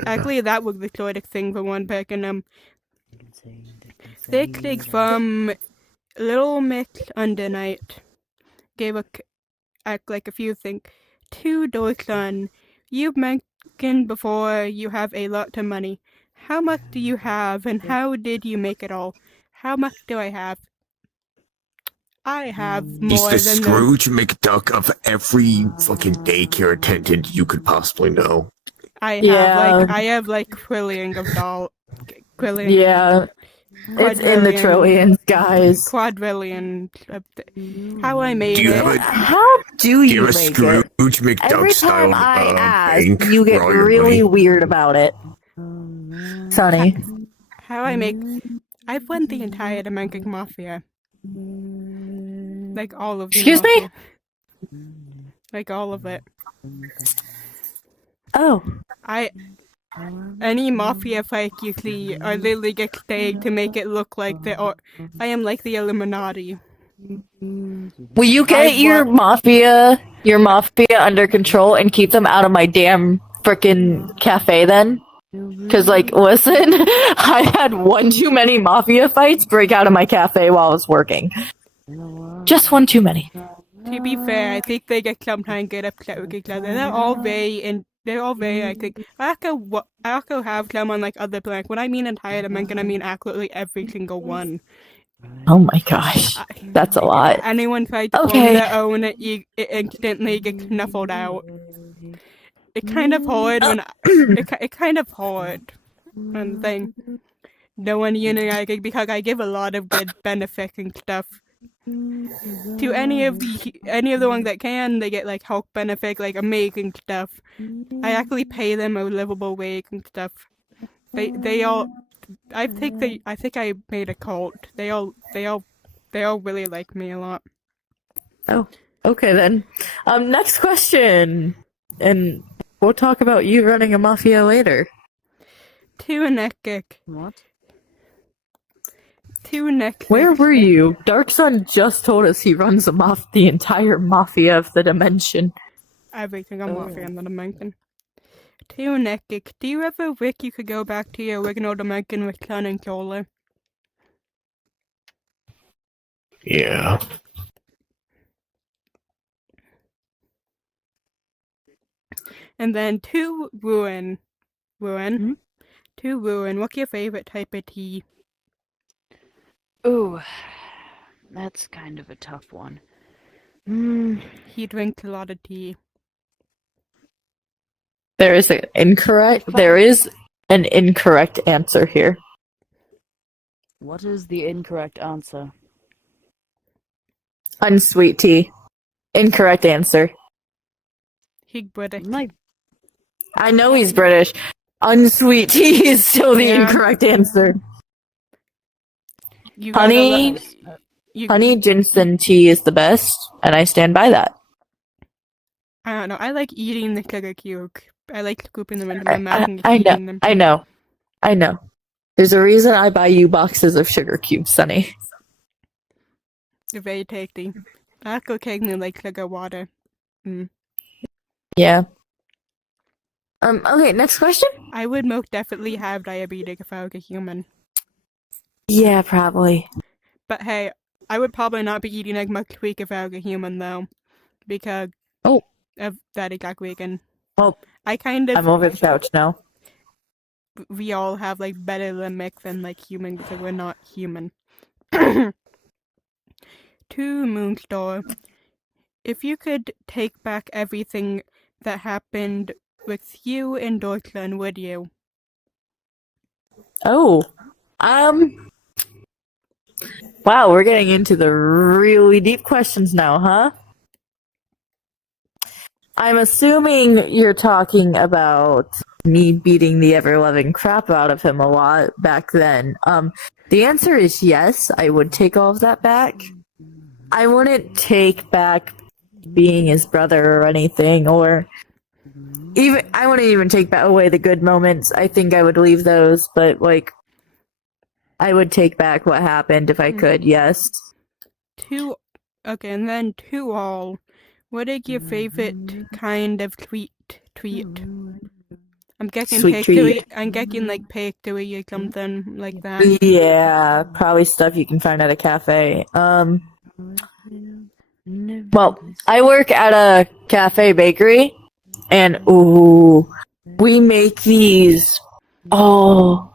actually that was the shortest thing for one person. They click from Little Miss Undernight gave like a few things. To Deutschland, you've mentioned before you have a lot of money. How much do you have, and how did you make it all? How much do I have? I have He's more the than Scrooge McDuck of every fucking daycare attendant you could possibly know. I have. Yeah. I have like trillions of dollars. Yeah. It's in the trillions, guys. Quadrillion. How I Do made you it. have a How do do you you have a make Scrooge it? McDuck Every style time I ask, bank you get for all your really money? weird about it. Sonny. How I make. I've won the entire Dominican Mafia. Like all of the Excuse me? Mafia. Like all of it. Oh. Any Mafia fight you see, I literally get staged to make it look like I am like the Illuminati. Will you get your mafia under control and keep them out of my damn frickin' cafe then? Cause like, listen, I had one too many mafia fights break out of my cafe while I was working. Just one too many. To be fair, I think they sometimes get upset with each other. They're all very, I think. I also have some on like other planets. When I mean entire dimension, I mean absolutely every single one. Oh my gosh. That's a lot. Anyone tries to form their own, it instantly gets snuffled out. It's kind of hard when it's kind of hard when thing. No one unionizing because I give a lot of good benefits and stuff. To any of the ones that can, they get like health benefits, like amazing stuff. I actually pay them a livable wage and stuff. They all. I think I made a cult. They all really like me a lot. Oh, okay then. Next question, and we'll talk about you running a mafia later. To Nexus. What? To Nexus. Where were you? Dark Sun just told us he runs the entire mafia of the dimension. Every single mafia in the dimension. To Nexus. Do you ever wish you could go back to your original dimension with Sun and Solar? Yeah. And then to Ruin. Hmm? To Ruin, what's your favorite type of tea? Ooh, that's kind of a tough one. He drinks a lot of tea. There is an incorrect answer here. What is the incorrect answer? Unsweet tea. Incorrect answer. He's British. I know he's British. Unsweet tea is still the incorrect answer. Honey ginseng tea is the best, and I stand by that. I don't know. I like eating the sugar cubes. I like scooping them into my mouth and I eating them. I know. There's a reason I buy you boxes of sugar cubes, Sonny. They're very tasty. I also occasionally like sugar water. Yeah. Okay, next question? I would most definitely have diabetes if I was a human. Yeah, probably. But hey, I would probably not be eating as much sweet if I was a human though. Because of that exact reason. Oh, I'm over the couch now. We all have like better limits than like humans because we're not human. To Moonstar. If you could take back everything that happened with you in Deutschland, would you? Oh. Wow, we're getting into the really deep questions now, huh? I'm assuming you're talking about me beating the ever-loving crap out of him a lot back then. The answer is yes, I would take all of that back. I wouldn't take back being his brother or anything, or I wouldn't even take away the good moments. I think I would leave those, but like, I would take back what happened if I could, yes. Okay, and then to all, what is your favorite kind of sweet treat. I'm getting Sweet paid treat. I'm getting like paid to eat or something like that. Yeah, probably stuff you can find at a cafe. Well, I work at a cafe bakery, and ooh, we make these. Oh,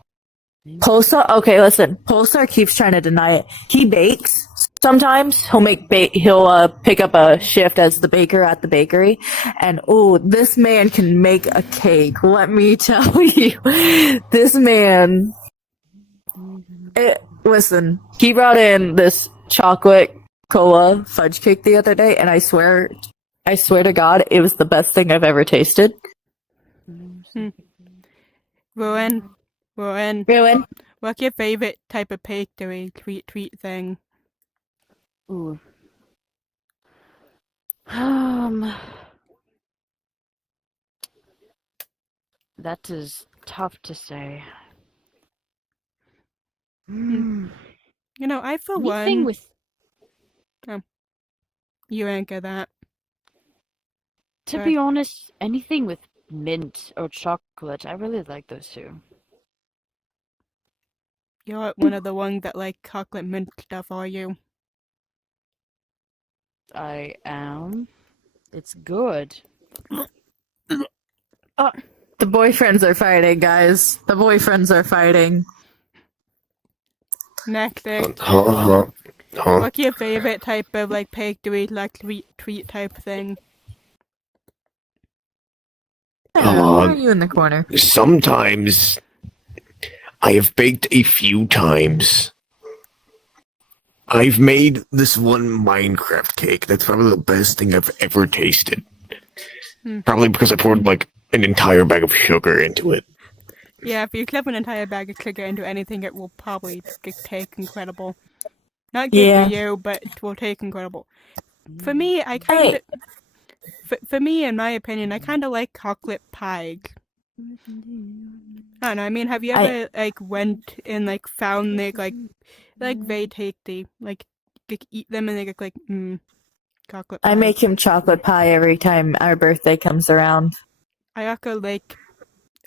Polestar. Okay, listen. Polestar keeps trying to deny it. He bakes. Sometimes he'll pick up a shift as the baker at the bakery, and oh, this man can make a cake. Let me tell you, this man. Listen, he brought in this chocolate cola fudge cake the other day, and I swear to God, it was the best thing I've ever tasted. Rowan, Ruin. what's your favorite type of bakery treat thing? Ooh. That is tough to say. You know, I for Anything one, with you ain't get that. To Sorry. be honest, anything with mint or chocolate, I really like those two. You're one of the ones that like chocolate mint stuff, are you? I am. It's good. The boyfriends are fighting, guys. The boyfriends are fighting. Next, Huh? what's your favorite type of like bakery like treat type thing? Why are you in the corner? Sometimes I have baked a few times. I've made this one Minecraft cake that's probably the best thing I've ever tasted. Probably because I poured like an entire bag of sugar into it. Yeah, if you clip an entire bag of sugar into anything, it will probably take incredible. Not good Yeah. for you, but it will take incredible. For me, I kind of. For me, in my opinion, I kind of like chocolate pie. I don't know. I mean, have you ever like went and like found they like very tasty, like eat them and they look like chocolate pie. I make him chocolate pie every time our birthday comes around. I also like.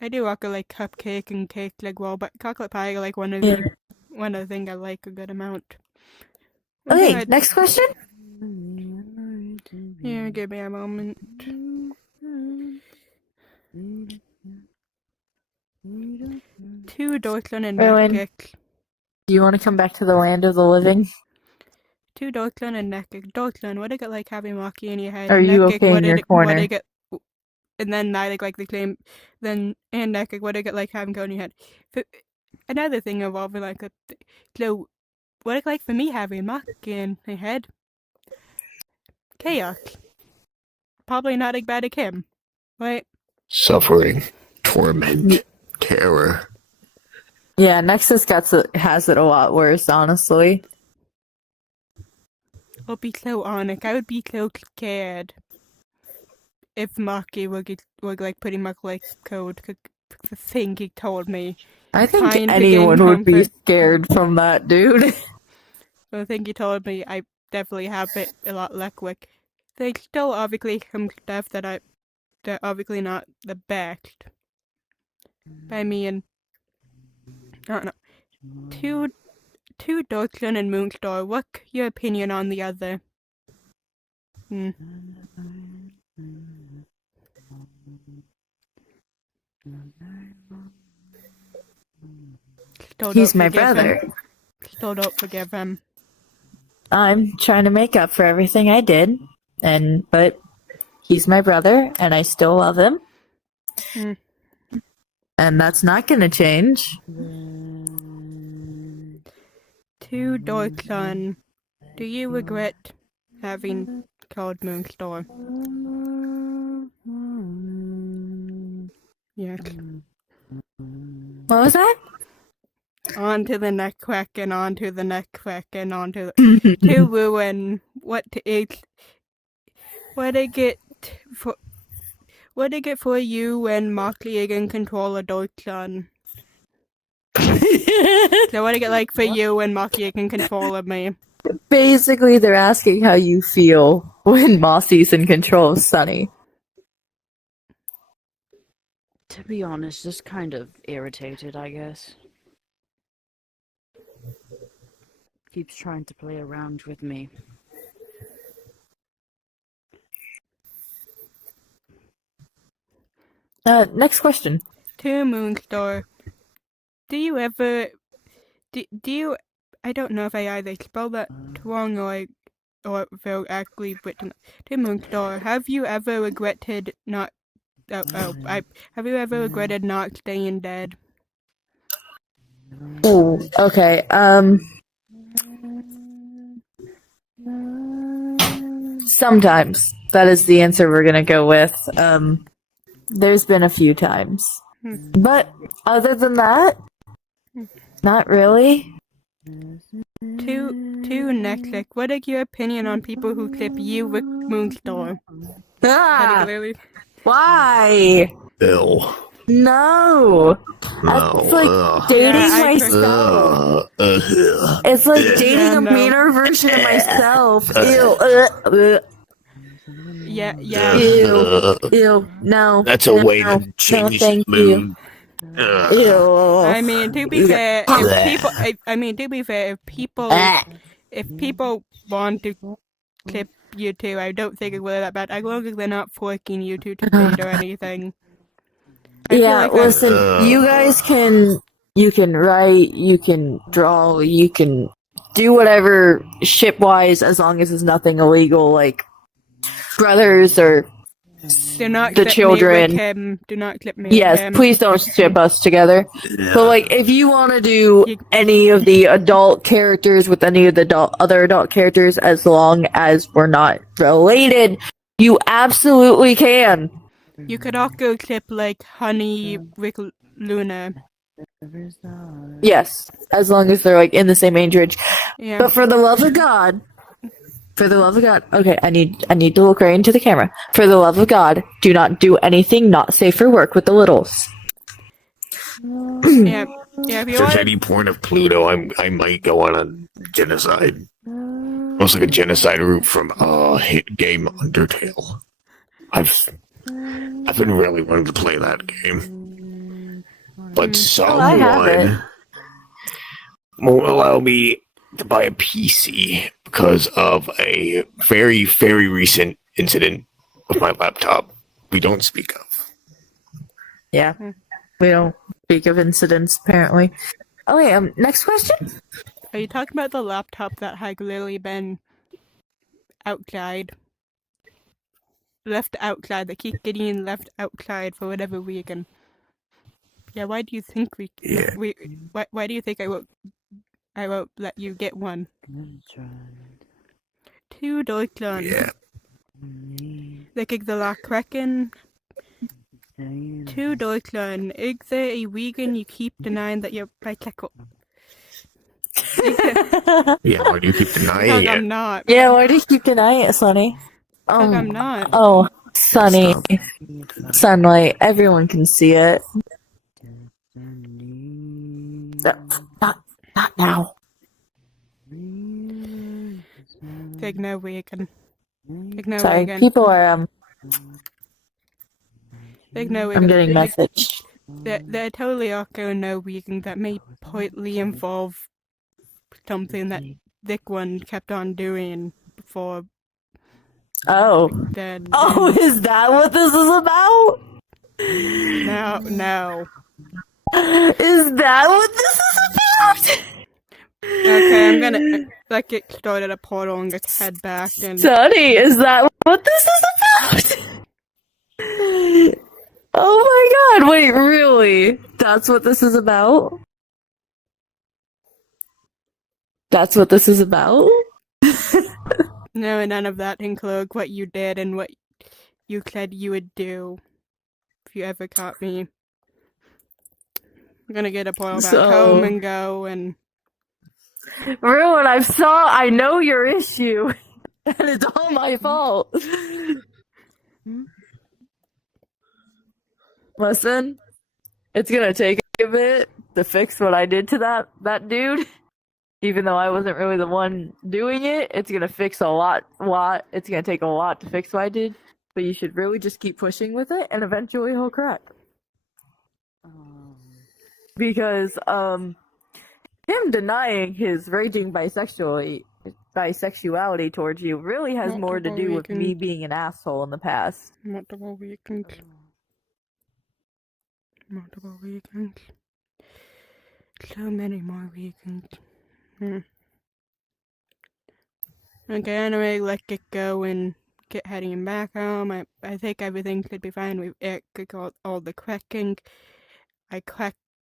I do also like cupcake and cake like well, but chocolate pie are like one of Yeah. the things I like a good amount. Okay, next question. Yeah, give me a moment. To Deutschland and Erwin. Nexus. Do you want to come back to the land of the living? To Deutschland and Nexus. Deutschland, what is it like having Maki in your head? Are And you Nexus, okay in your corner? What is it, and then I like the claim, then and Nexus, what is it like having Go in your head? Another thing involving like so what is it like for me having Maki in my head? Chaos. Probably not as bad as him, right? Suffering, torment, terror. Yeah, Nexus has it a lot worse, honestly. I'll be so honest. I would be so scared if Maki would like pretty much like code the thing he told me. I think Trying to anyone gain would be comfort. scared from that dude. The thing he told me, I definitely have it a lot less quick. There's still obviously some stuff that they're obviously not the best. But I mean, I don't know. Two Deutschland and Moonstar. What's your opinion on the other? He's my brother. Still don't forgive him. I'm trying to make up for everything I did, but he's my brother, and I still love him. And that's not gonna change. To Deutschland, do you regret having called Moonstar? Yes. What was that? On to the next question, on to the next question, on to the... to ruin what they get for you when Mockley again control a Deutschland? So what I get like for you when Mockley can control of me? Basically, they're asking how you feel when Mossy's in control of Sunny. To be honest, just kind of irritated, I guess. Keeps trying to play around with me. Next question. To Moonstar, do you ever, do you, I don't know if I either spelled that wrong or if they're actually written. To Moonstar, have you ever regretted not, have you ever regretted not staying dead? Ooh, okay. Sometimes. That is the answer we're gonna go with. There's been a few times. But other than that, not really. To Nexus, what is your opinion on people who clip you with Moonstar? Ah! Particularly? Why? Ew. No! No. It's like dating Yeah, I myself. It's like dating Yeah, a no. meaner version of myself. Ew. Yeah. Ew. Ew. No. That's a way no, to change thank the you. mood. Ew. I mean, to be fair, if people, if people want to clip you too, I don't think it's really that bad. As long as they're not forcing you to date or anything. I feel Yeah, like I'm- listen, you guys you can write, you can draw, you can do whatever ship-wise as long as it's nothing illegal, like brothers or do not the clip children. me with him. Do not clip me Yes, with him. please don't ship us together. But like, if you want to do You- any of the adult characters with any of the other adult characters, as long as we're not related, you absolutely can. You could also clip like Honey with Luna. Yes, as long as they're like in the same age range. Yeah. But for the love of God, okay, I need to look right into the camera. For the love of God, do not do anything not safe for work with the littles. Yeah. If If you there's want, any point of Pluto, I might go on a genocide. Almost like a genocide route from hit game Undertale. I've been really wanting to play that game, but I have it. someone won't allow me to buy a PC because of a very, very recent incident with my laptop we don't speak of. Yeah, we don't speak of incidents apparently. Okay, next question. are you talking about the laptop that had literally been outside? Left outside, that keeps getting left outside for whatever reason. Yeah, why do you think Yeah. why do you think I won't let you get one? To Deutschland. Yeah. Like the La Kraken. To Deutschland. Is there a reason you keep denying that you're bisexual? Yeah, why do you keep denying Because I'm it? not. Yeah, why do you keep denying it, Sonny? Because I'm not. Oh, Sonny, Stop. sunlight, everyone can see it. Not now. There's no reason. There's no Sorry, reason. people are There's no I'm reason. getting message. There totally are no reason that may partly involve something that this one kept on doing before Oh. then. Oh, is that what this is about? No. Is that what this is about? Okay, I'm gonna get started a portal and get head back and Sonny, is that what this is about? Oh my god, wait, really? That's what this is about? That's what this is about? no, none of that includes what you did and what you said you would do if you ever caught me. I'm gonna get a portal back home and go and Ruin, I know your issue. And it's all my fault. Listen, it's gonna take a bit to fix what I did to that dude. Even though I wasn't really the one doing it, it's gonna fix a lot. It's gonna take a lot to fix what I did. But you should really just keep pushing with it, and eventually he'll crack. because him denying his raging bisexuality towards you really has more to do with me being an asshole in the past. Multiple weekends. Multiple weekends. So many more weekends. Okay, anyway, let's get going. Get heading back home. I think everything should be fine. It got all the cracking.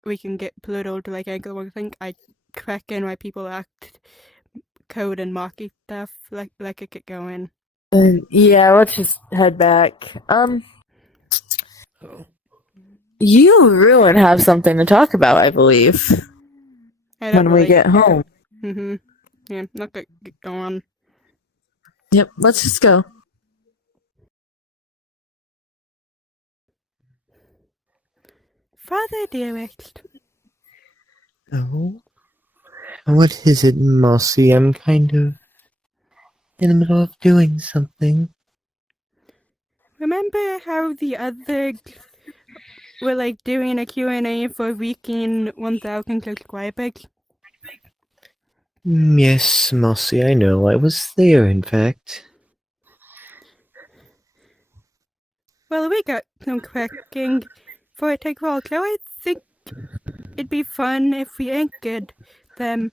We can get Pluto to like anchor one thing. I crack in why people act code and mocky stuff. Like it get going. Yeah, let's just head back. You ruin have something to talk about, I believe, when we get home. Yeah, let's get going. Yep, let's just go. Father dearest. Oh? What is it, Mossy? I'm kind of in the middle of doing something. Remember how the others were like doing a QNA for reaching 1,000 subscribers? Yes, Mossy, I know. I was there, in fact. Well, we got some cracking for a take roll, so I think it'd be fun if we anchored them.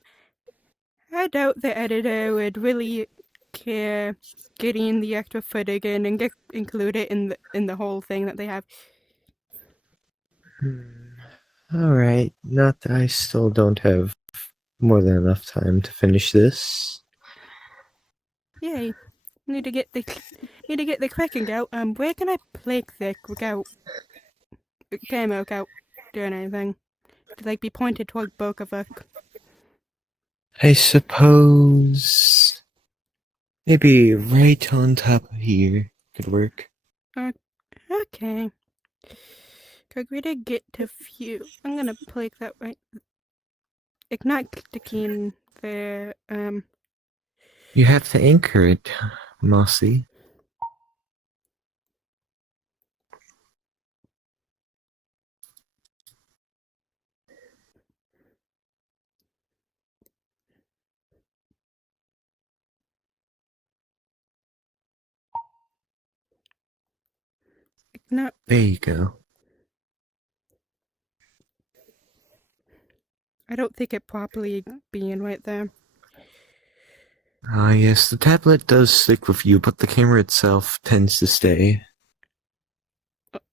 I doubt the editor would really care getting the extra footage in and include it in the whole thing that they have. Alright, not that I still don't have more than enough time to finish this. Yay. Need to get the cracking out. Where can I play this without Camo without doing anything? To like be pointed toward both of us. I suppose maybe right on top of here could work. Okay. Cause we did get to few. I'm gonna play that right. It's not sticking there. You have to anchor it, Mossy. It's not. There you go. I don't think it properly being right there. Ah, yes, the tablet does stick with you, but the camera itself tends to stay.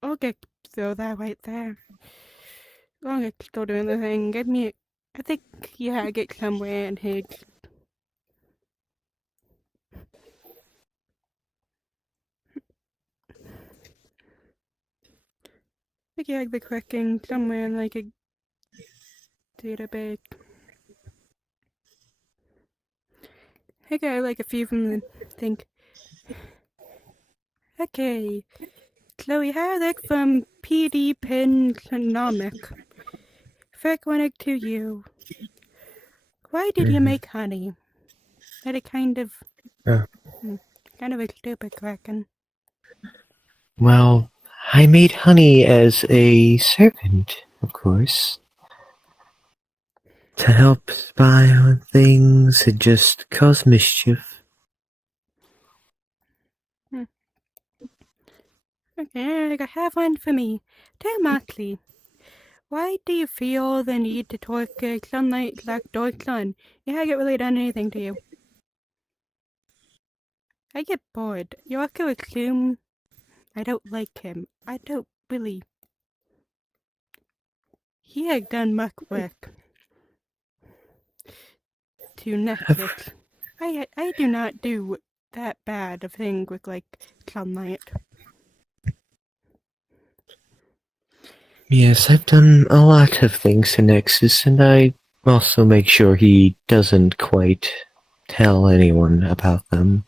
Okay, throw that right there. As long as it's still doing the thing, give me. I think I get somewhere in here. I think the cracking somewhere in like a database. I got like a few from the thing. Okay, so we have that from PD Pensonomic. First one to you. Why did you make honey? That it kind of a stupid question. Well, I made honey as a servant, of course. To help spy on things and just cause mischief. Okay, I have one for me. Dear Motley, why do you feel the need to talk sunlight like dark sun? It hasn't really done anything to you. I get bored. You also assume I don't like him. I don't really. He has done much work to Nexus. I do not do that bad of thing with like sunlight. Yes, I've done a lot of things to Nexus, and I also make sure he doesn't quite tell anyone about them.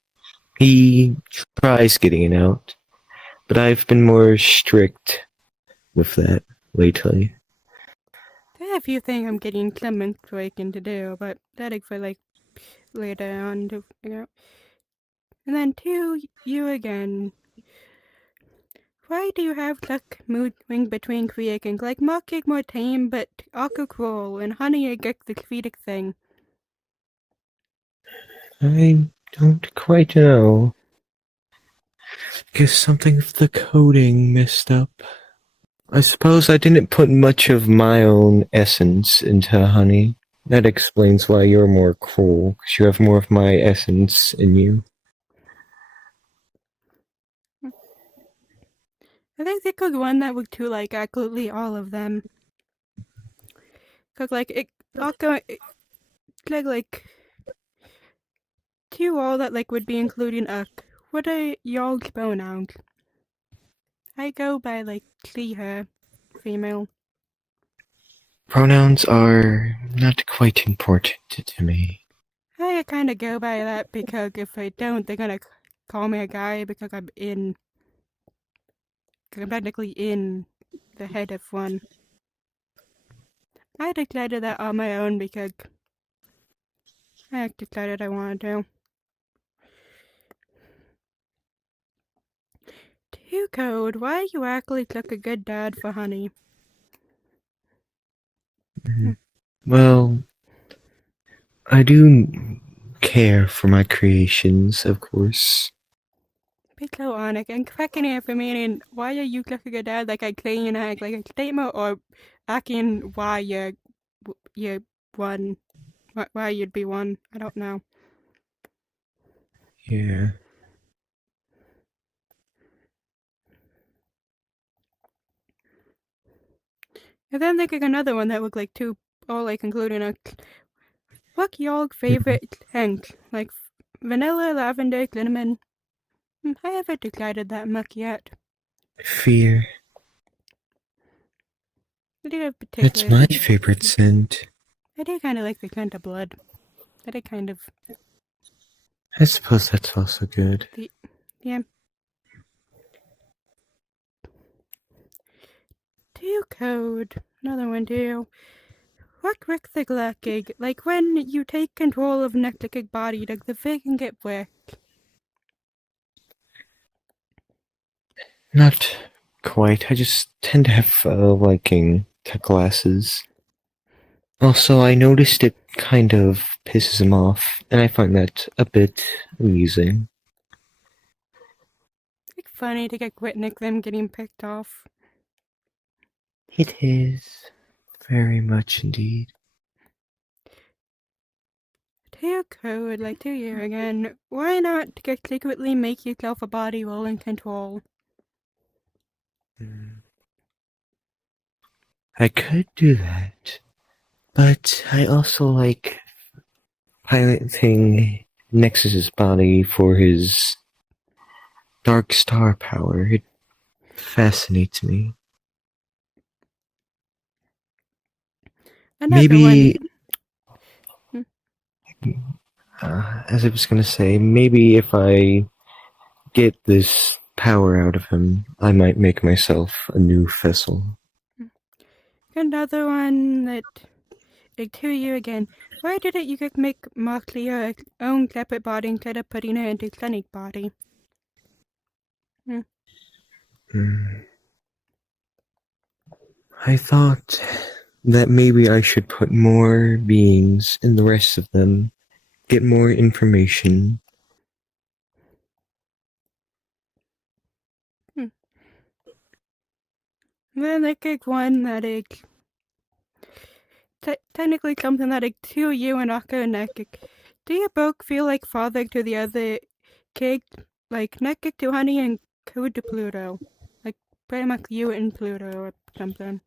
He tries getting it out, but I've been more strict with that lately. There are a few things I'm getting some inspiration to do, but that is for like later on to figure out. And then two, you again. Why do you have luck moving between creating? Like mocking more tame, but Aqua Crawl and Honey a get the creative thing. I don't quite know. Guess something of the coding messed up. I suppose I didn't put much of my own essence into Honey. That explains why you're more cool, because you have more of my essence in you. I think they could run that with two, like, absolutely all of them. Cause, like, it, Aqua, like, two all that, like, would be including what are y'all's pronouns? I go by, like, she, her, female. Pronouns are not quite important to me. I kind of go by that because if I don't, they're gonna call me a guy because I'm technically in the head of one. I decided that on my own because I decided I wanted to. Two Code, why you actually took a good dad for Honey? Well, I do care for my creations, of course. Be so honest and cracking it for me and why are you looking at dad like I clean act like a statement or acting why you're one why you'd be one? I don't know. Yeah. And then they got another one that looked like two all like including a what y'all favorite scent? Like vanilla, lavender, cinnamon. I haven't decided that much yet. Fear. I do have That's particular. my favorite scent. I do kind of like the scent of blood. I do kind of. I suppose that's also good. Yeah. Two Code. Another one too. What wrecks the Glackig? Like when you take control of Necticig body, does the thing get wrecked? Not quite. I just tend to have a liking to glasses. Also, I noticed it kind of pisses him off, and I find that a bit amusing. It's like funny to get witness them getting picked off. It is. Very much indeed. Two Code, like 2 year again. Why not get secretly make yourself a body while in control? I could do that, but I also like piloting Nexus's body for his dark star power. It fascinates me. Another Maybe, one. as I was gonna say, maybe if I get this power out of him, I might make myself a new vessel. Another one that like 2 year again. Why didn't you get make Moxley her own separate body instead of putting her into Sunny's body? I thought that maybe I should put more beings in the rest of them, get more information. Then they get one that is technically something that is to you and Aka and Nekik. Do you both feel like father to the other kid? Like Nekik to Honey and Code to Pluto? Like pretty much you and Pluto or something.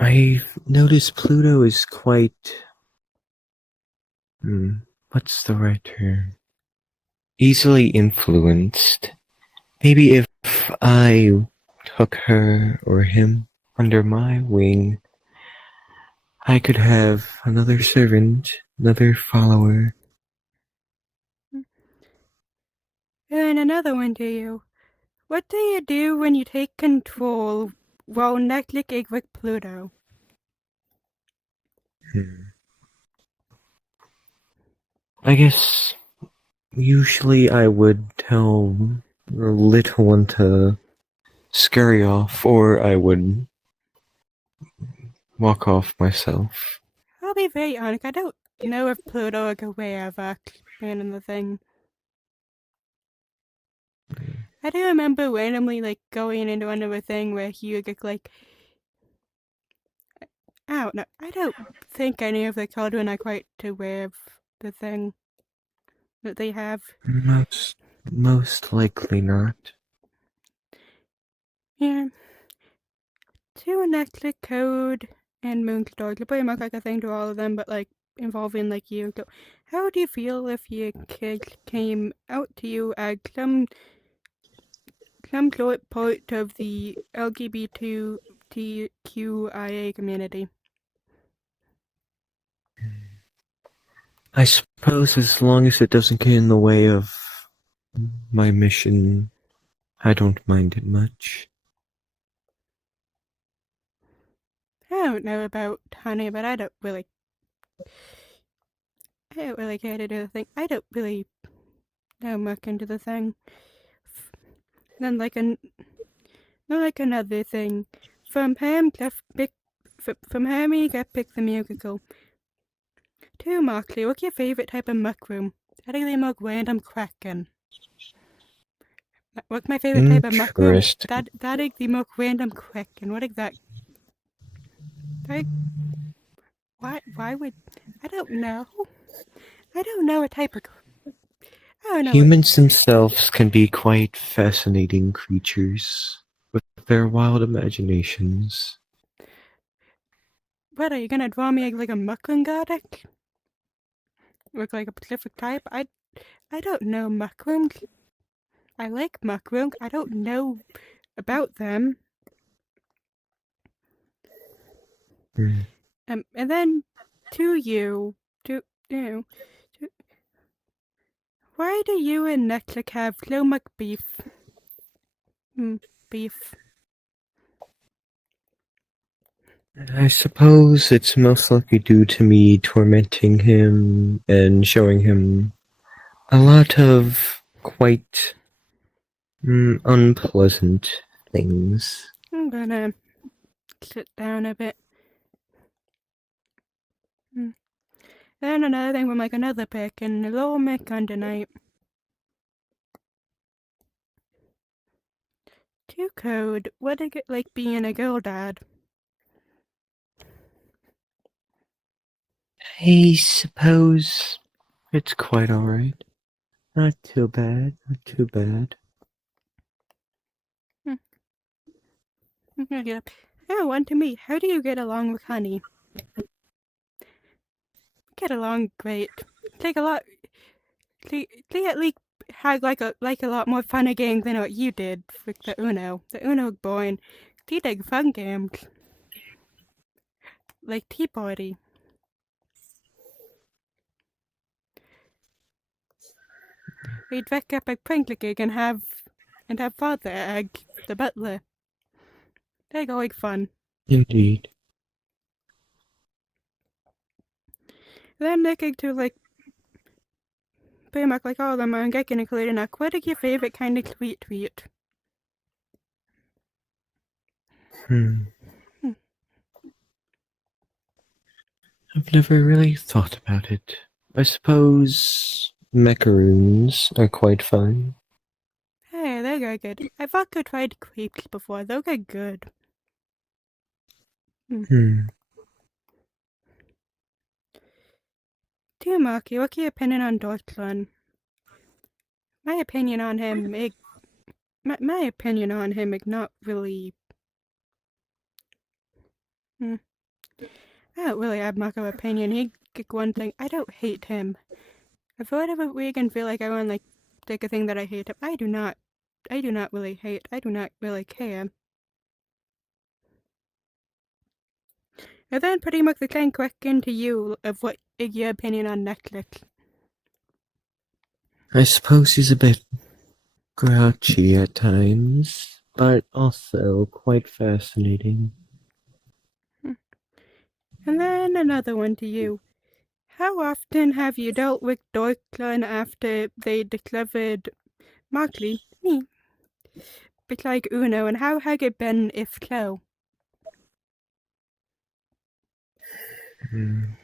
I noticed Pluto is quite... what's the right term? Easily influenced. Maybe if I took her or him under my wing, I could have another servant, another follower. And another one to you. What do you do when you take control while Nekik is with Pluto? I guess Usually I would tell the little one to scurry off, or I would walk off myself. I'll be very honest, I don't know if Pluto is aware of us being in the thing. I do remember randomly, like, going into another thing where he would get, like, I don't know. I don't think any of the children are quite aware of the thing that they have. Most likely not. Yeah. To Nexus code and Moonstar, it's pretty much like a thing to all of them, but like involving like you. So how would you feel if your kids came out to you as some sort part of the LGBTQIA community? I suppose as long as it doesn't get in the way of my mission, I don't mind it much. I don't know about honey, but I don't really care to do the thing. I don't really know much into the thing. Then like another thing, from him from Hermie get pick the musical. To Moxley, what's your favorite type of muckroom? That is the most random question. What's my favorite type of muckroom? Interesting. That is the most random question. What exact? Why would I don't know. I don't know a type of. I don't know. Humans themselves can be quite fascinating creatures with their wild imaginations. What are you gonna draw me like a muckroom garlic? Look like a specific type? I don't know mushrooms. I like mushrooms. I don't know about them. Hmm. And then to you, why do you and Nexus have so much beef? Beef. I suppose it's most likely due to me tormenting him and showing him a lot of quite unpleasant things. I'm gonna sit down a bit. Then another thing with like another pick and a little mic on tonight. To code, what is it like being a girl dad? I suppose it's quite alright. Not too bad, not too bad. I'm gonna get up. Oh, one to me. How do you get along with Honey? Get along great. Take a lot. They at least had like a lot more fun games than what you did with the Uno. The Uno boy. They did fun games. Like Tea Party. We'd wake up at Prinklick and have Father Egg, the butler. They're always fun. Indeed. Then they get to like pretty much like all of them are getting included now. What is your favorite kind of sweet treat? I've never really thought about it. I suppose macaroons are quite fun. Hey, they're very good. I've also tried crepes before. Those are good. To Marky, what's your opinion on Deutschland? My opinion on him is not really. I don't really have much of an opinion. He did one thing. I don't hate him. If whatever we can feel like I want like take a thing that I hate him, I do not really hate. I do not really care. And then pretty much the same question to you of what is your opinion on Nexus? I suppose he's a bit grouchy at times, but also quite fascinating. And then another one to you. How often have you dealt with Deutschland after they discovered Markley? Me. But like Uno, and how has it been if so? Mm,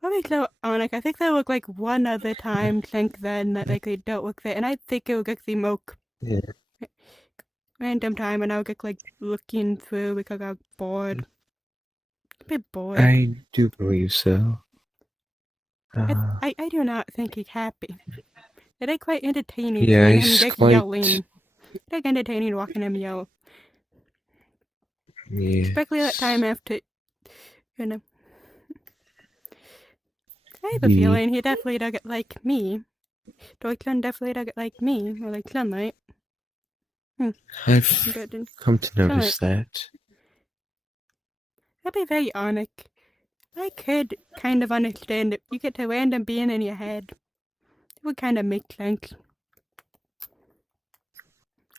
Probably so, Onik. I think there was like one other time since then that like they dealt with it, and I think it was like the most yeah, random time, and I was just like looking through because I was bored. A bit bored. I do believe so. I do not think he's happy. It is quite entertaining Yeah, seeing him he's just quite. yelling. It is entertaining watching him yell. Especially that time Yes. after, you know. I have a Ye- feeling he definitely doesn't like me. Deutschland definitely doesn't like me, or like Sunlight. I've But then come to Sunlight, notice that. that'd be very ironic. I could kind of understand it. You get a random being in your head. It would kind of make sense.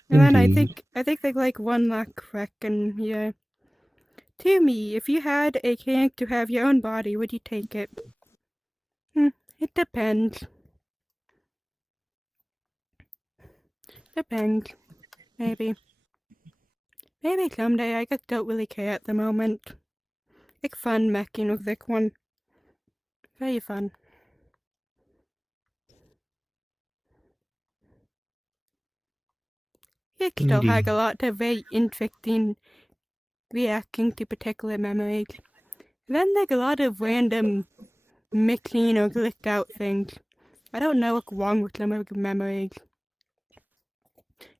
And then Indeed. I think there's like one last question here. To me, if you had a chance to have your own body, would you take it? It depends. Depends. Maybe. Maybe someday. I just don't really care at the moment. It's fun messing with this one. Very fun. It still has Indeed. a lot of very interesting reacting to particular memories. Then there's a lot of random mixing or glitched out things. I don't know what's wrong with some of the memories.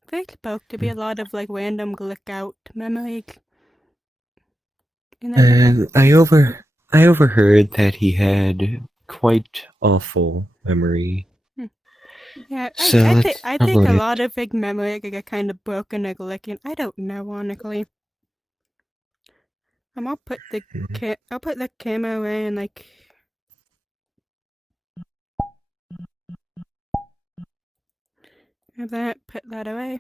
There's supposed to be a lot of like random glitched out memories. In there And I overheard that he had quite awful memory. Yeah, So that's I think a probably lot it. of big memory get kind of broken or glitching. I don't know, honestly. I'll put the I'll put the camera away and like have that, put that away.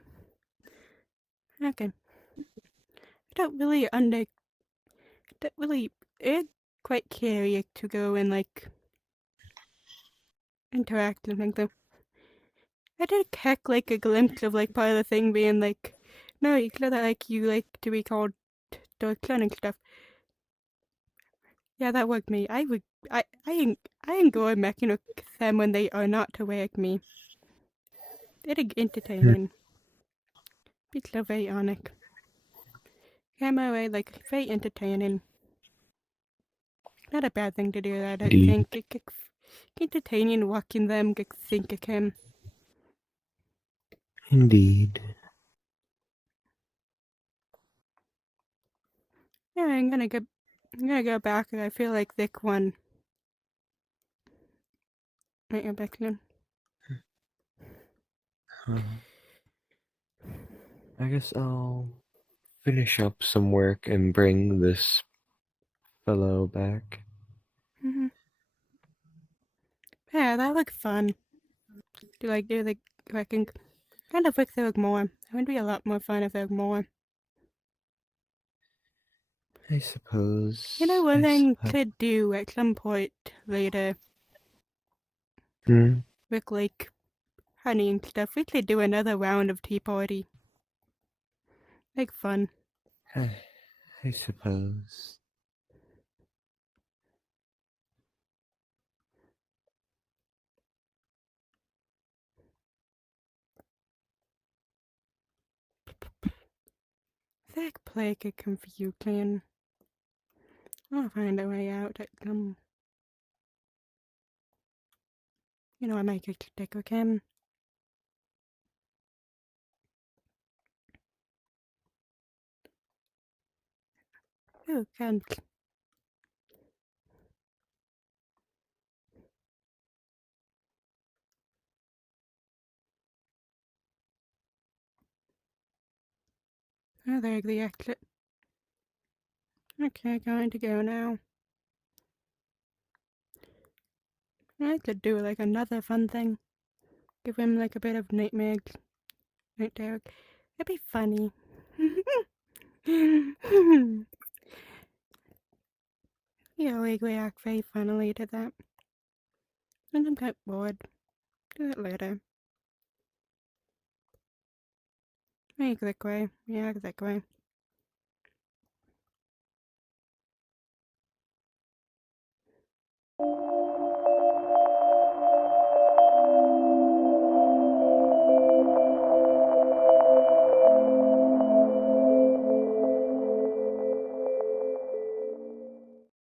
Okay. I don't really it's quite curious to go and like interact and things though. I did catch like a glimpse of like part of the thing being like, no, you said that like you like to be called Deutschland and stuff. Yeah, that was me. I enjoy making with them when they are not aware of me. It is entertaining. It's so very honest. Camera away, like very entertaining. Not a bad thing to do. I don't Indeed. think it's entertaining watching them get think of him. Indeed. Yeah, I'm gonna go back. I feel like this one might go back then. I guess I'll finish up some work and bring this fellow back. Yeah, that looks fun. Do the cracking. Kind of wish there was more. It would be a lot more fun if there was more. I suppose. You know, one thing to do at some point later with like honey and stuff, we could do another round of tea party. Like fun. I suppose. That plague could confusing. I'll find a way out. You know, I might get stick with him. Oh, can't. Oh, there's the exit. Okay, going to go now. I could do like another fun thing. Give him like a bit of nightmares. Night terror. It'd be funny. Yeah, we agree. Actually, finally did that. And I'm quite bored. Do it later. Hey, click way. Yeah, click way.